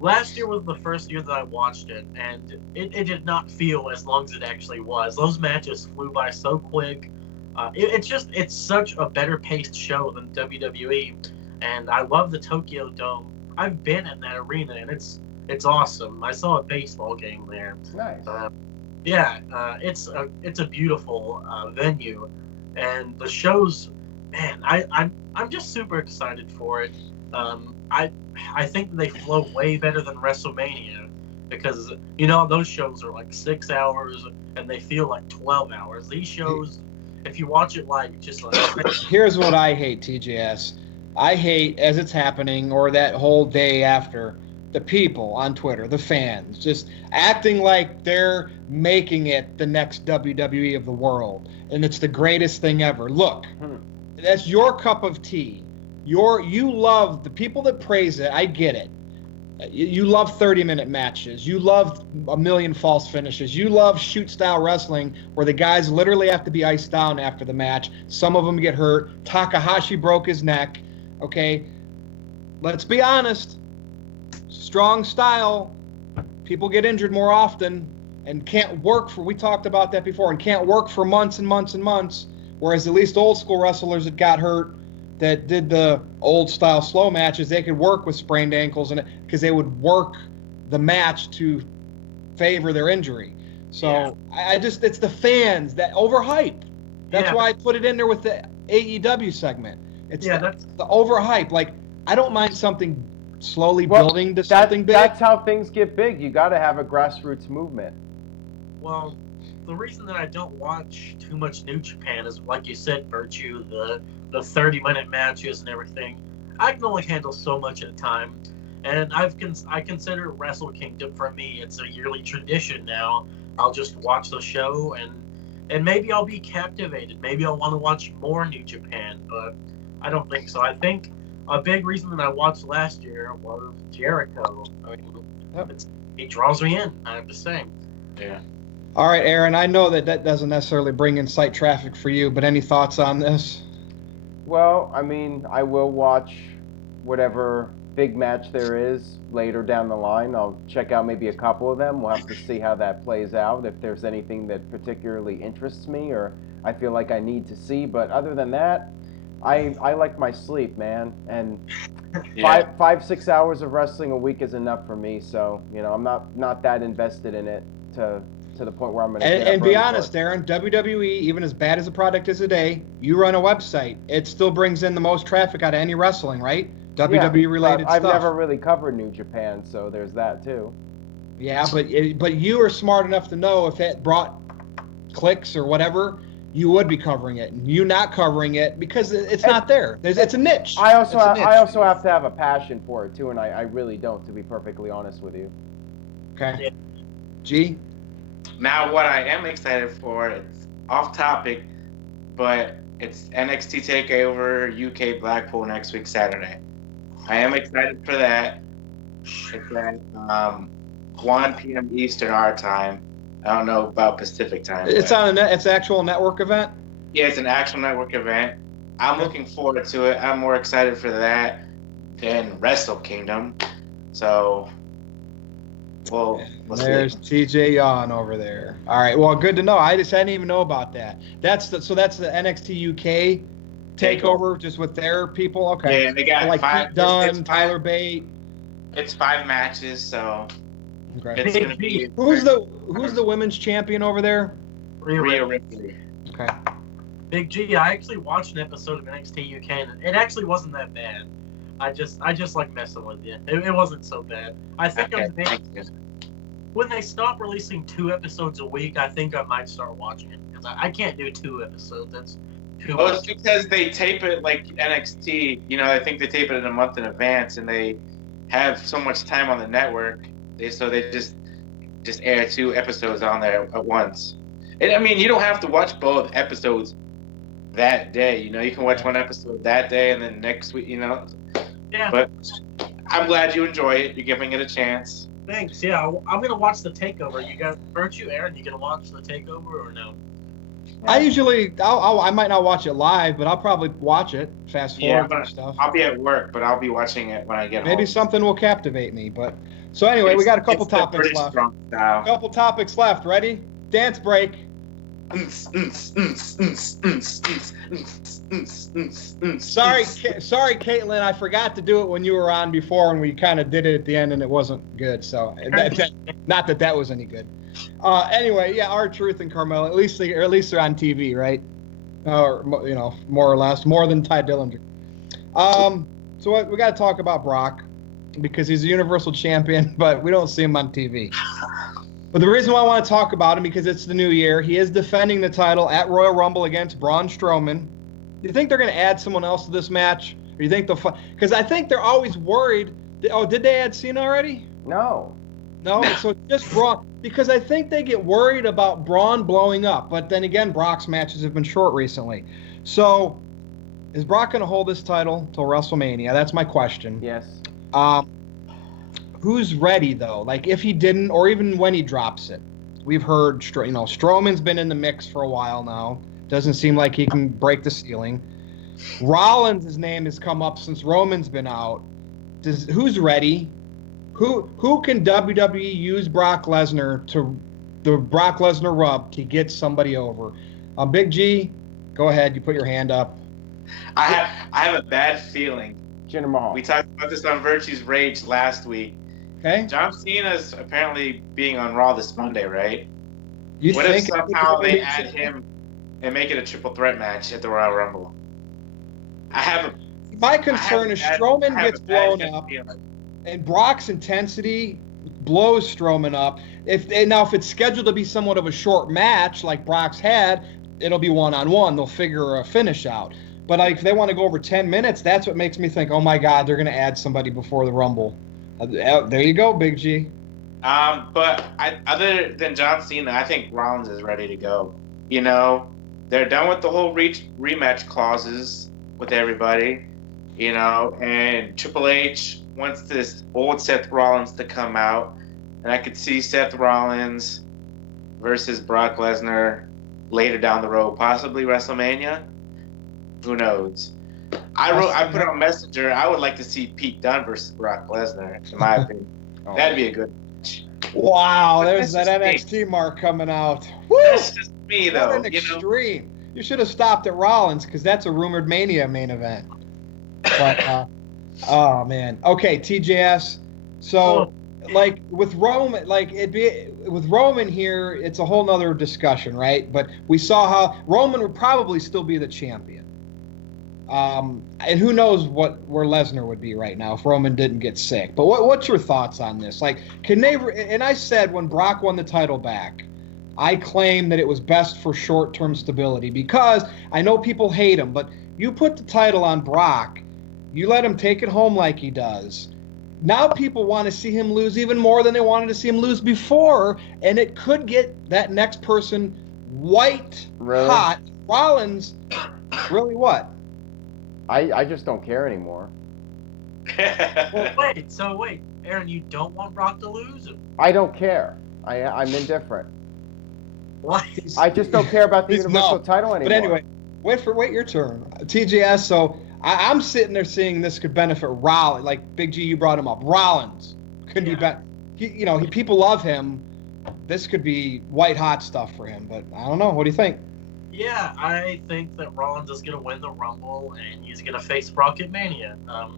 last year was the first year that I watched it, and it did not feel as long as it actually was. Those matches flew by so quick. It's such a better paced show than WWE, and I love the Tokyo Dome. I've been in that arena, and it's awesome. I saw a baseball game there. Nice. It's a beautiful venue, and the shows, man, I'm just super excited for it. I think they flow way better than WrestleMania because those shows are like 6 hours and they feel like 12 hours. These shows, if you watch it live, just like here's what I hate, TJS. I hate as it's happening or that whole day after the people on Twitter, the fans, just acting like they're making it the next WWE of the world, and it's the greatest thing ever. Look, that's your cup of tea. You love the people that praise it. I get it. You love 30-minute matches. You love a million false finishes. You love shoot-style wrestling where the guys literally have to be iced down after the match. Some of them get hurt. Takahashi broke his neck. Okay, let's be honest. Strong style, people get injured more often and can't work for, we talked about that before, and can't work for months and months and months, whereas at least old school wrestlers that got hurt that did the old style slow matches, they could work with sprained ankles and because they would work the match to favor their injury. So I just, it's the fans that overhype. That's why I put it in there with the AEW segment. It's that's the overhype. Like, I don't mind something slowly building to something big. That's how things get big. You got to have a grassroots movement. Well, the reason that I don't watch too much New Japan is, like you said, Virtue, the 30-minute matches and everything. I can only handle so much at a time, and I consider Wrestle Kingdom, for me, it's a yearly tradition now. I'll just watch the show, and maybe I'll be captivated. Maybe I'll want to watch more New Japan, but I don't think so. I think a big reason that I watched last year was Jericho. I mean, he draws me in, I have to say. Yeah. All right, Aaron, I know that doesn't necessarily bring in site traffic for you, but any thoughts on this? Well, I mean, I will watch whatever big match there is later down the line. I'll check out maybe a couple of them. We'll have to see how that plays out, if there's anything that particularly interests me or I feel like I need to see. But other than that, I like my sleep, man. And 5-6 hours of wrestling a week is enough for me. So, you know, I'm not that invested in it to the point where I'm going to get up and be early honest, Aaron, WWE, even as bad as the product is today, you run a website, it still brings in the most traffic out of any wrestling, right? WWE related stuff. I've never really covered New Japan, so there's that too. Yeah, but you are smart enough to know if it brought clicks or whatever, you would be covering it. And you not covering it because it's not there. It's a niche. I also have to have a passion for it too, and I really don't, to be perfectly honest with you. Okay. G? Now, what I am excited for, it's off topic, but it's NXT TakeOver UK Blackpool next week, Saturday. I am excited for that. It's at 1 p.m. Eastern our time. I don't know about Pacific time. It's on it's an actual network event? Yeah, it's an actual network event. I'm looking forward to it. I'm more excited for that than Wrestle Kingdom. So, well, there's TJ Yawn over there. All right, well, good to know. I didn't even know about that. That's the NXT UK takeover, just with their people. Okay. Yeah, they got like five. Pete Dunne, Tyler Bate. It's 5 matches, so okay. It's gonna be. Who's the women's champion over there? Rhea Ripley. Okay. Big G, I actually watched an episode of NXT UK, and it actually wasn't that bad. I just like messing with you. It wasn't so bad. I think when they stop releasing 2 episodes a week, I think I might start watching it, because I can't do 2 episodes. That's too much. It's because they tape it like NXT. You know, I think they tape it in a month in advance, and they have so much time on the network. They just air 2 episodes on there at once. And I mean, you don't have to watch both episodes that day. You know, you can watch one episode that day and then next week. You know. Yeah. But I'm glad you enjoy it. You're giving it a chance. Thanks. Yeah, I'm gonna watch the takeover. You guys, Virtue, Aaron, you gonna watch the takeover or no? I usually, I might not watch it live, but I'll probably watch it, fast forward and stuff. I'll be at work, but I'll be watching it when I get home. Maybe something will captivate me. But so anyway, we got a couple topics left. A couple topics left. Ready? Dance break. Sorry, Caitlin, I forgot to do it when you were on before, and we kind of did it at the end, and it wasn't good. So not that was any good. Anyway, yeah, R-Truth and Carmella, at least they're on TV, right? Or more or less, more than Ty Dillinger. So we got to talk about Brock because he's a Universal Champion, but we don't see him on TV. But the reason why I want to talk about him because it's the new year. He is defending the title at Royal Rumble against Braun Strowman. Do you think they're going to add someone else to this match, or you think because I think they're always worried Did they add Cena already? No. No, so it's just Braun, because I think they get worried about Braun blowing up. But then again, Brock's matches have been short recently. So is Brock going to hold this title till WrestleMania? That's my question. Yes. Who's ready though? Like if he didn't, or even when he drops it, we've heard Strowman's been in the mix for a while now. Doesn't seem like he can break the ceiling. Rollins' name has come up since Roman's been out. Who's ready? Who can WWE use Brock Lesnar to the Brock Lesnar rub to get somebody over? Big G, go ahead. You put your hand up. I have a bad feeling. Jinder Mahal. We talked about this on Virtue's Rage last week. Okay. John Cena's apparently being on Raw this Monday, right? You What if think somehow they add him and make it a triple threat match at the Royal Rumble? My concern is Strowman gets blown up, feeling. and Brock's intensity blows Strowman up. If it's scheduled to be somewhat of a short match like Brock's had, it'll be one-on-one. They'll figure a finish out. But if they want to go over 10 minutes, that's what makes me think, oh my God, they're going to add somebody before the Rumble. There you go, Big G. But other than John Cena, I think Rollins is ready to go. You know, they're done with the whole rematch clauses with everybody. You know, and Triple H wants this old Seth Rollins to come out, and I could see Seth Rollins versus Brock Lesnar later down the road, possibly WrestleMania. Who knows? I put on Messenger. I would like to see Pete Dunne versus Brock Lesnar. In my opinion, that'd be a good match. Wow, But there's that that's NXT mark coming out. Woo! That's just me, though. What an extreme. You should have stopped at Rollins because that's a rumored Mania main event. But oh man. Okay, TJS. So like with Roman, with Roman here, it's a whole nother discussion, right? But we saw how Roman would probably still be the champion. And who knows where Lesnar would be right now if Roman didn't get sick. But what's your thoughts on this? Like, can they? And I said when Brock won the title back, I claimed that it was best for short-term stability because I know people hate him, but you put the title on Brock, you let him take it home like he does. Now people want to see him lose even more than they wanted to see him lose before, and it could get that next person white hot. Rollins, really what? I just don't care anymore. Well, wait, Aaron, you don't want Brock to lose? I don't care. I'm indifferent. What? I just don't care about the Universal title anymore. But anyway, wait your turn. TGS, so I'm sitting there seeing this could benefit Rollins. Like Big G, you brought him up. Rollins could be better. People love him. This could be white hot stuff for him, but I don't know. What do you think? Yeah, I think that Rollins is going to win the Rumble, and he's going to face Brock at Mania. At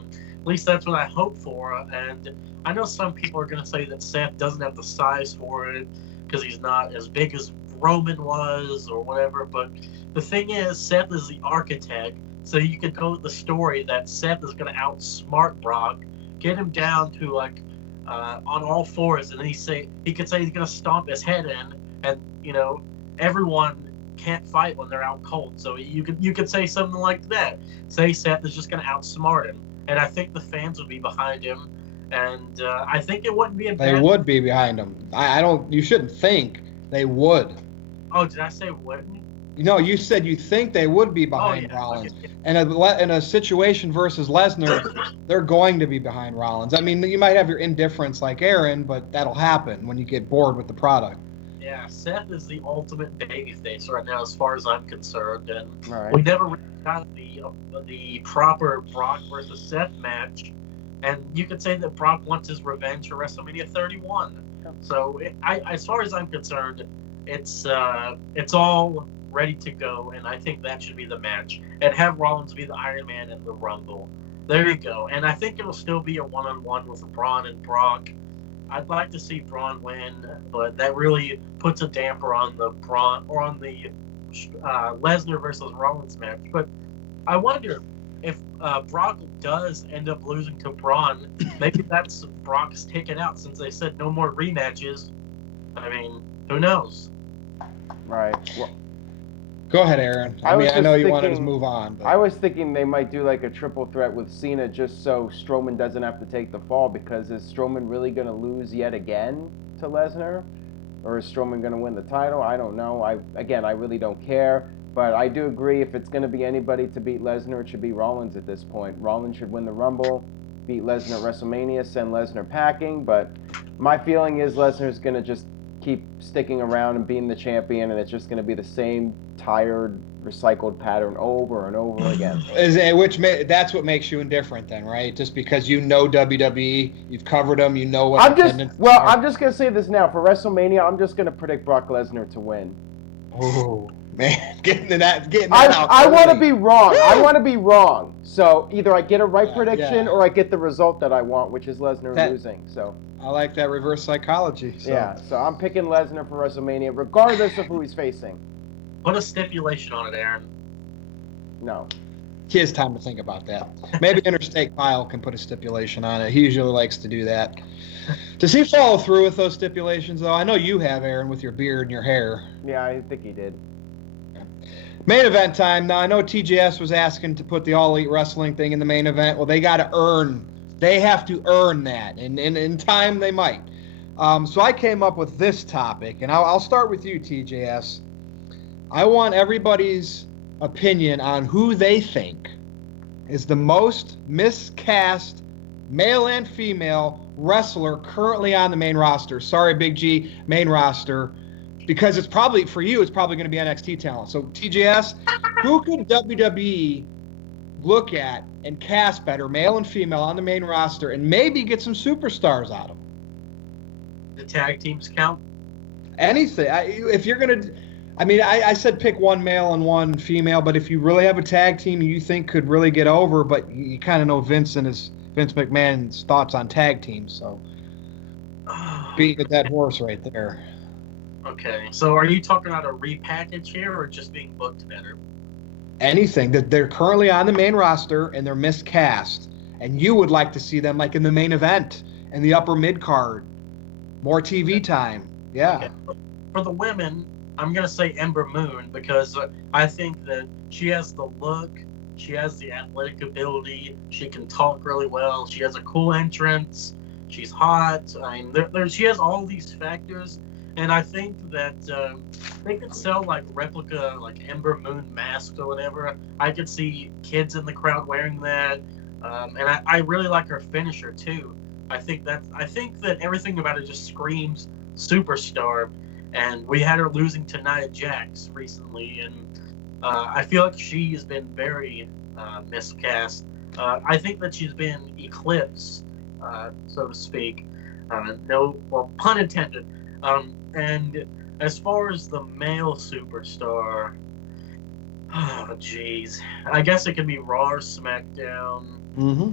least that's what I hope for. And I know some people are going to say that Seth doesn't have the size for it because he's not as big as Roman was or whatever. But the thing is, Seth is the architect, so you could go with the story that Seth is going to outsmart Brock, get him down to on all fours, and then he could say he's going to stomp his head in, and everyone can't fight when they're out cold. So you could say something like that. Say Seth is just going to outsmart him, and I think the fans would be behind him, and I think it wouldn't be a bad. They would be behind him. I don't. You shouldn't think they would. Oh, did I say wouldn't? No, you said you think they would be behind Rollins. Okay. And in a situation versus Lesnar, they're going to be behind Rollins. I mean, you might have your indifference like Aaron, but that'll happen when you get bored with the product. Yeah, Seth is the ultimate babyface right now, as far as I'm concerned, and Right. we never really got the proper Brock versus Seth match. And you could say that Brock wants his revenge for WrestleMania 31. So, as far as I'm concerned, it's all ready to go, and I think that should be the match. And have Rollins be the Iron Man in the Rumble. There you go. And I think it'll still be a one-on-one with Braun and Brock. I'd like to see Braun win, but that really puts a damper on the Braun or on the Lesnar versus Rollins match. But I wonder if Brock does end up losing to Braun, maybe that's Brock's ticket out since they said no more rematches. I mean, who knows? Right. Go ahead, Aaron. I mean, I know you wanted to move on. But... I was thinking they might do like a triple threat with Cena just so Strowman doesn't have to take the fall, because is Strowman really going to lose yet again to Lesnar? Or is Strowman going to win the title? I don't know. I really don't care. But I do agree, if it's going to be anybody to beat Lesnar, it should be Rollins at this point. Rollins should win the Rumble, beat Lesnar at WrestleMania, send Lesnar packing. But my feeling is Lesnar's going to just keep sticking around and being the champion, and it's just going to be the same tired, recycled pattern over and over again. That's what makes you indifferent then, right? Just because you know WWE, you've covered them, you know what attendance are. I'm just going to say this now. For WrestleMania, I'm just going to predict Brock Lesnar to win. Oh, man. Getting that out. I want to be wrong. Woo! I want to be wrong. So either I get a right prediction or I get the result that I want, which is Lesnar losing. So I like that reverse psychology. So. Yeah, so I'm picking Lesnar for WrestleMania, regardless of who he's facing. Put a stipulation on it, Aaron. No. He has time to think about that. Maybe Interstate Kyle can put a stipulation on it. He usually likes to do that. Does he follow through with those stipulations, though? I know you have, Aaron, with your beard and your hair. Yeah, I think he did. Main event time. Now, I know TJS was asking to put the All Elite Wrestling thing in the main event. Well, they got to earn. They have to earn that, and in time they might. So I came up with this topic, and I'll start with you, TJS. I want everybody's opinion on who they think is the most miscast male and female wrestler currently on the main roster. Sorry, Big G, main roster, because it's probably, for you, it's probably going to be NXT talent. So, TJS, who could WWE look at and cast better, male and female, on the main roster, and maybe get some superstars out of them? The tag teams count? Anything. If you're going to... I mean, I said pick one male and one female, but if you really have a tag team you think could really get over, but you kind of know Vince McMahon's thoughts on tag teams, so beating a dead horse right there. Okay, so are you talking about a repackage here, or just being booked better? Anything that they're currently on the main roster and they're miscast, and you would like to see them like in the main event and the upper mid card, more TV time. Yeah. Okay. For the women, I'm going to say Ember Moon, because I think that she has the look, she has the athletic ability, she can talk really well, she has a cool entrance, she's hot. I mean, she has all these factors, and I think that they could sell like replica, like Ember Moon masks or whatever. I could see kids in the crowd wearing that, and I really like her finisher too. I think that everything about it just screams superstar. And we had her losing to Nia Jax recently, and I feel like she has been very miscast. I think that she's been eclipsed, so to speak. Pun intended. And as far as the male superstar, oh, jeez. I guess it could be Raw or SmackDown. Mm-hmm.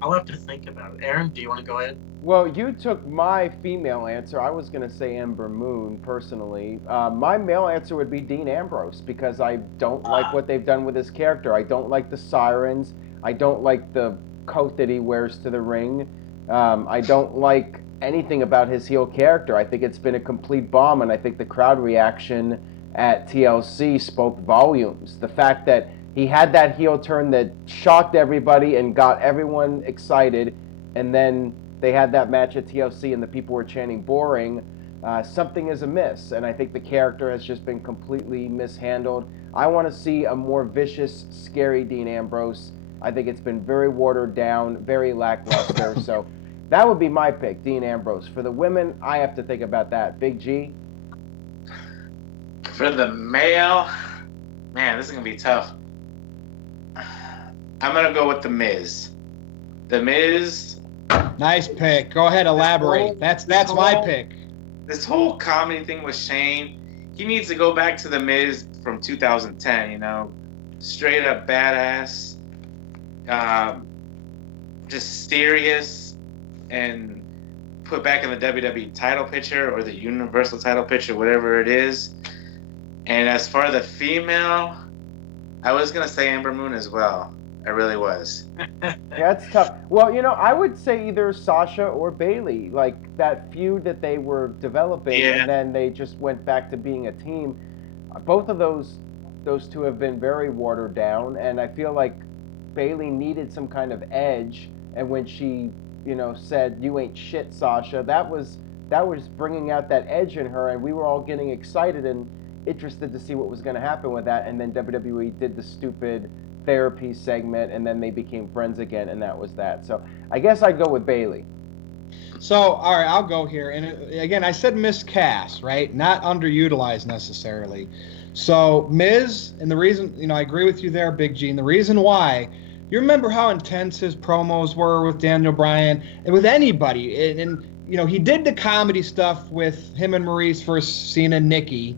I'll have to think about it. Aaron, do you want to go ahead? Well, you took my female answer. I was going to say Ember Moon, personally. My male answer would be Dean Ambrose, because I don't like what they've done with his character. I don't like the sirens. I don't like the coat that he wears to the ring. I don't like anything about his heel character. I think it's been a complete bomb, and I think the crowd reaction at TLC spoke volumes. The fact that he had that heel turn that shocked everybody and got everyone excited, and then they had that match at TLC and the people were chanting boring. Something is amiss, and I think the character has just been completely mishandled. I want to see a more vicious, scary Dean Ambrose. I think it's been very watered down, very lackluster. So that would be my pick, Dean Ambrose. For the women, I have to think about that. Big G? For the male, man, this is going to be tough. I'm going to go with The Miz. The Miz... Nice pick. Go ahead, elaborate. That's my pick. This whole comedy thing with Shane, he needs to go back to The Miz from 2010, you know? Straight up badass, just serious, and put back in the WWE title picture or the Universal title picture, whatever it is. And as far as the female, I was going to say Ember Moon as well. I really was. Yeah, it's tough. Well, I would say either Sasha or Bailey, like that feud that they were developing, Yeah. and then they just went back to being a team. Both of those two have been very watered down, and I feel like Bailey needed some kind of edge. And when she, said "You ain't shit, Sasha," that was bringing out that edge in her, and we were all getting excited and interested to see what was going to happen with that. And then WWE did the stupid therapy segment, and then they became friends again, and that was that. So I guess I'd go with Bailey. So, all right, I'll go here. And again, I said miscast, right? Not underutilized necessarily. So, Miz, and the reason, I agree with you there, Big G. And the reason why, you remember how intense his promos were with Daniel Bryan and with anybody. And he did the comedy stuff with him and Maurice versus Cena and Nikki.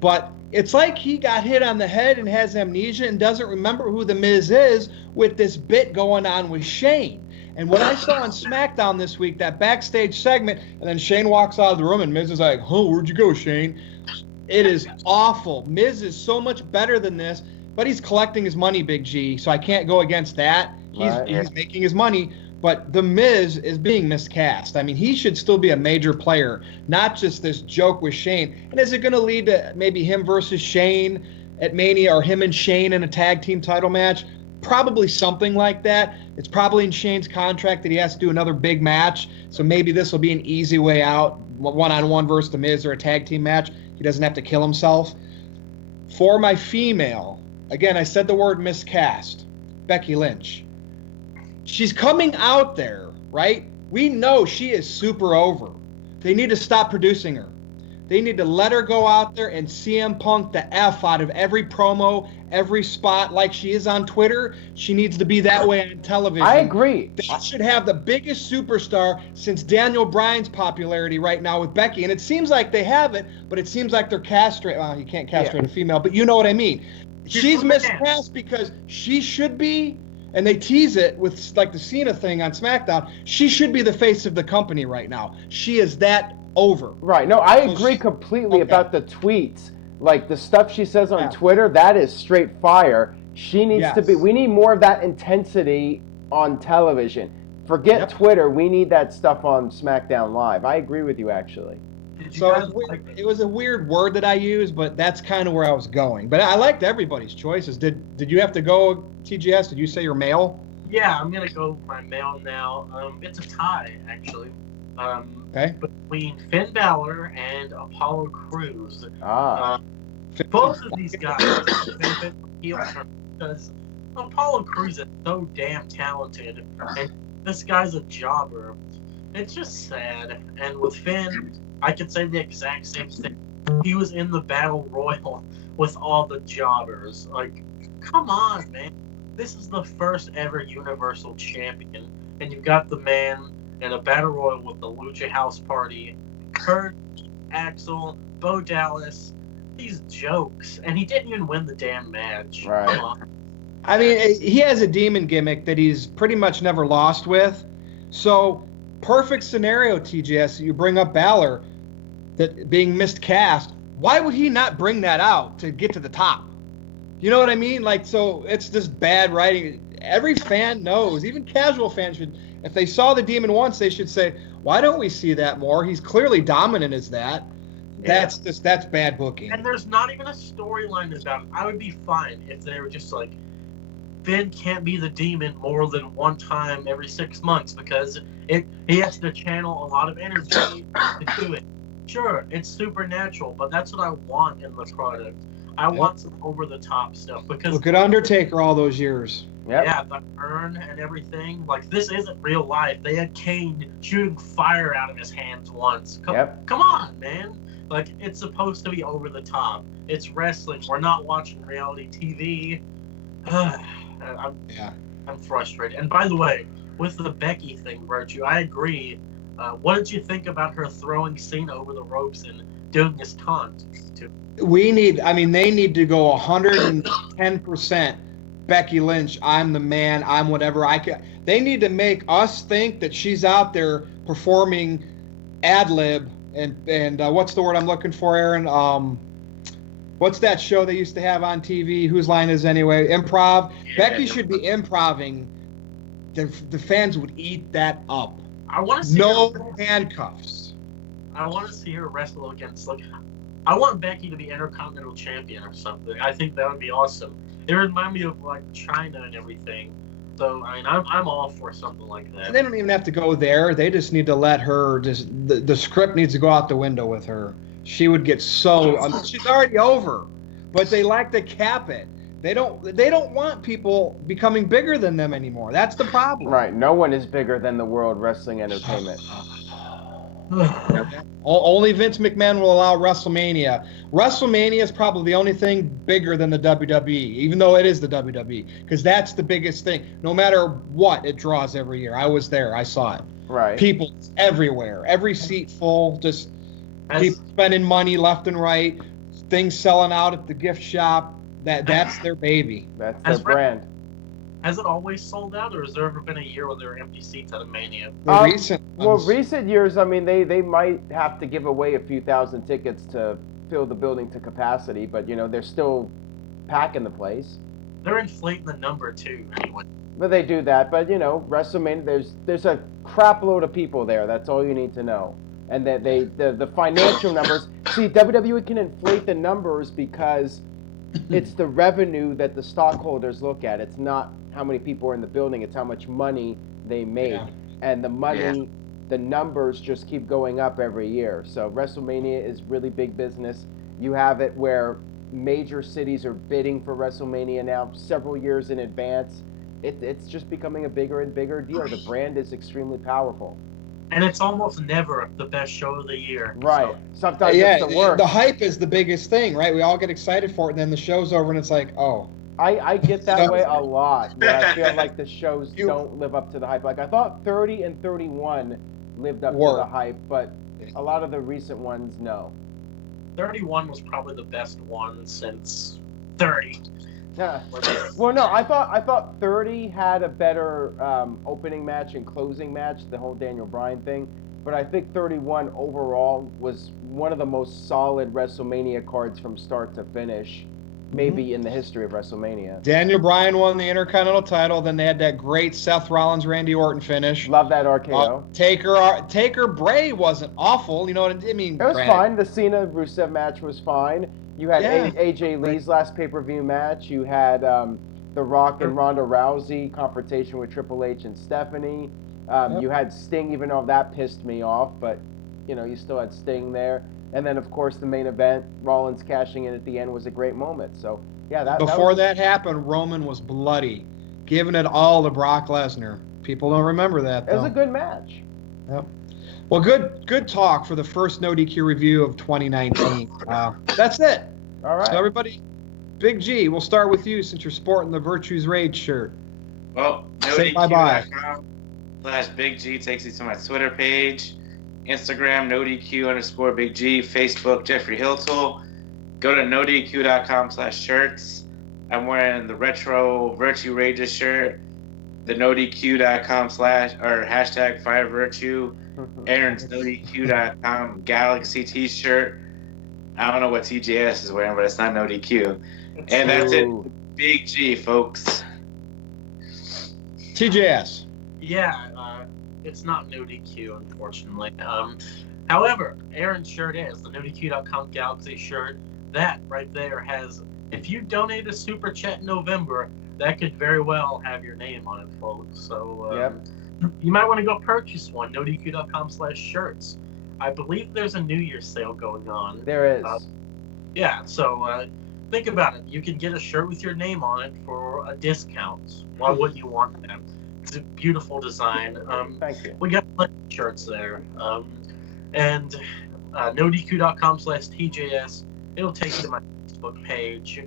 But it's like he got hit on the head and has amnesia and doesn't remember who the Miz is with this bit going on with Shane. And what I saw on SmackDown this week, that backstage segment, and then Shane walks out of the room and Miz is like, "Oh, where'd you go, Shane?" It is awful. Miz is so much better than this, but he's collecting his money, Big G, so I can't go against that. He's making his money, but the Miz is being miscast. I mean, he should still be a major player, not just this joke with Shane. And is it going to lead to maybe him versus Shane at Mania, or him and Shane in a tag team title match? Probably something like that. It's probably in Shane's contract that he has to do another big match, so maybe this will be an easy way out, one-on-one versus the Miz or a tag team match. He doesn't have to kill himself. For my female, again, I said the word miscast, Becky Lynch. She's coming out there, right? We know she is super over. They need to stop producing her. They need to let her go out there and CM Punk the F out of every promo, every spot, like she is on Twitter. She needs to be that way on television. I agree. They should have the biggest superstar since Daniel Bryan's popularity right now with Becky. And it seems like they have it, but it seems like they're castrating. Well, you can't castrate a female, but you know what I mean. She's miscast because she should be, and they tease it with like the Cena thing on SmackDown, she should be the face of the company right now. She is that over. Right. No, I agree completely about the tweets. Like the stuff she says on Twitter, that is straight fire. She needs to be. We need more of that intensity on television. Forget Twitter. We need that stuff on SmackDown Live. I agree with you, actually. So it was a weird word that I used, but that's kind of where I was going. But I liked everybody's choices. Did you have to go, TGS? Did you say your male? Yeah, I'm gonna go with my male now. It's a tie, actually. Between Finn Balor and Apollo Crews. Both of these guys benefit from heel turn because Apollo Crews is so damn talented, and this guy's a jobber. It's just sad. And with Finn, I could say the exact same thing. He was in the Battle Royal with all the jobbers. Like, come on, man. This is the first ever Universal Champion, and you've got the man in a Battle Royal with the Lucha House Party, Kurt, Axel, Bo Dallas. These jokes, and he didn't even win the damn match. Right. Come on. I mean, he has a demon gimmick that he's pretty much never lost with. So, perfect scenario, TGS. You bring up Balor, that being miscast. Why would he not bring that out to get to the top? You know what I mean? Like, so it's just bad writing. Every fan knows, even casual fans should, if they saw the demon once, they should say, why don't we see that more? He's clearly dominant as that. Yeah. That's bad booking. And there's not even a storyline about it. I would be fine if they were just like, Finn can't be the demon more than one time every 6 months because he has to channel a lot of energy to do it. Sure, it's supernatural, but that's what I want in the product. I want some over-the-top stuff because look at Undertaker all those years. Yeah, the urn and everything. Like, this isn't real life. They had Kane shooting fire out of his hands once. Come on, man. Like, it's supposed to be over the top. It's wrestling. We're not watching reality TV. I'm frustrated. And by the way, with the Becky thing, Virtue, I agree. What did you think about her throwing Cena over the ropes and doing this taunt? They need to go 110%. Becky Lynch, I'm the man, I'm whatever I can. They need to make us think that she's out there performing ad lib and what's the word I'm looking for, Aaron? What's that show they used to have on TV? Whose line is anyway? Improv. Becky should be improving. The fans would eat that up. I want to see No her, handcuffs. I want to see her wrestle against I want Becky to be Intercontinental Champion or something. I think that would be awesome. It would remind me of China and everything. So I mean, I'm all for something like that. And they don't even have to go there. They just need to let her. The script needs to go out the window with her. She would get so. She's already over, but they like to cap it. They don't want people becoming bigger than them anymore. That's the problem. Right. No one is bigger than the World Wrestling Entertainment. Only Vince McMahon will allow WrestleMania. WrestleMania is probably the only thing bigger than the WWE, even though it is the WWE, because that's the biggest thing. No matter what, it draws every year. I was there. I saw it. Right. People everywhere. Every seat full. Just people spending money left and right. Things selling out at the gift shop. That's their baby. That's their brand. Has it always sold out, or has there ever been a year where there are empty seats at a Mania? Recent years, I mean, they might have to give away a few thousand tickets to fill the building to capacity, but they're still packing the place. They're inflating the number too, anyway. But they do that. But WrestleMania, there's a crap load of people there. That's all you need to know. And that the financial numbers. See, WWE can inflate the numbers because it's the revenue that the stockholders look at. It's not how many people are in the building. It's how much money they make. Yeah. And the money, the numbers just keep going up every year. So WrestleMania is really big business. You have it where major cities are bidding for WrestleMania now several years in advance. It's just becoming a bigger and bigger deal. The brand is extremely powerful. And it's almost never the best show of the year. Right. So. Sometimes it's the worst. The hype is the biggest thing, right? We all get excited for it, and then the show's over, and it's like, oh. I get that way a lot. Where I feel like the shows don't live up to the hype. Like, I thought 30 and 31 lived up to the hype, but a lot of the recent ones, no. 31 was probably the best one since 30. Yeah. Well, no, I thought 30 had a better opening match and closing match, the whole Daniel Bryan thing. But I think 31 overall was one of the most solid WrestleMania cards from start to finish, maybe in the history of WrestleMania. Daniel Bryan won the Intercontinental title. Then they had that great Seth Rollins, Randy Orton finish. Love that RKO. Taker Bray wasn't awful. You know what I mean? It was fine. The Cena-Rusev match was fine. You had AJ Lee's last pay-per-view match. You had The Rock and Ronda Rousey confrontation with Triple H and Stephanie. You had Sting, even though that pissed me off, but you still had Sting there. And then, of course, the main event, Rollins cashing in at the end, was a great moment. So, yeah, Before that happened, Roman was bloody, giving it all to Brock Lesnar. People don't remember that, though. It was a good match. Yep. Well, good talk for the first NoDQ review of 2019. That's it. All right. So, everybody, Big G, we'll start with you since you're sporting the Virtues Rage shirt. Well, say bye-bye. /Big G takes you to my Twitter page. Instagram, NoDQ_Big G. Facebook, Jeffrey Hiltel. Go to NoDQ.com/shirts. I'm wearing the retro Virtue Rages shirt. The NoDQ.com/ or hashtag #FireVirtue. Aaron's NoDQ.com Galaxy t-shirt. I don't know what TJS is wearing, but it's not NoDQ. And that's it. Big G, folks. TJS. Yeah, it's not NoDQ, unfortunately. However, Aaron's shirt is the NoDQ.com Galaxy shirt. That right there has, if you donate a super chat in November, that could very well have your name on it, folks. So you might want to go purchase one, NoDQ.com/shirts. I believe there's a New Year's sale going on. There is. So think about it. You can get a shirt with your name on it for a discount. Why wouldn't you want that? It's a beautiful design. Thank you. We got plenty of shirts there. And NoDQ.com/TJS. It'll take you to my Facebook page.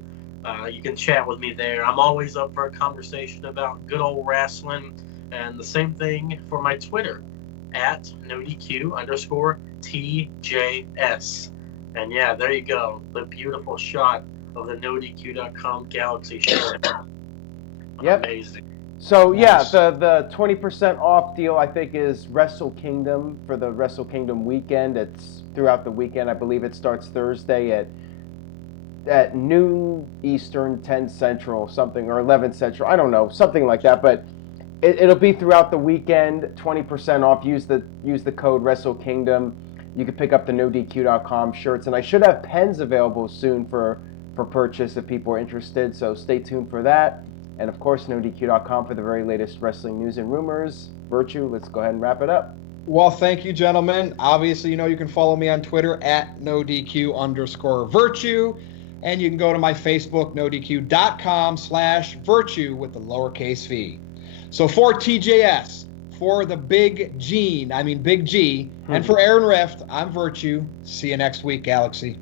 You can chat with me there. I'm always up for a conversation about good old wrestling. And the same thing for my Twitter, @NoDQ_TJS. And yeah, there you go. The beautiful shot of the NoDQ.com Galaxy shirt. Yep. Amazing. So yeah, the 20% off deal I think is Wrestle Kingdom for the Wrestle Kingdom weekend. It's throughout the weekend. I believe it starts Thursday at at noon Eastern, 10 Central, something, or 11 Central. I don't know, something like that. But it'll be throughout the weekend. 20% off. Use the code Wrestle Kingdom. You can pick up the NoDQ.com shirts, and I should have pens available soon for purchase if people are interested. So stay tuned for that. And of course, NoDQ.com for the very latest wrestling news and rumors. Virtue, let's go ahead and wrap it up. Well, thank you, gentlemen. Obviously, you can follow me on Twitter at NoDQ_Virtue. And you can go to my Facebook, NoDQ.com/Virtue with the lowercase v. So for TJS, for the Big G, and for Aaron Rift, I'm Virtue. See you next week, Galaxy.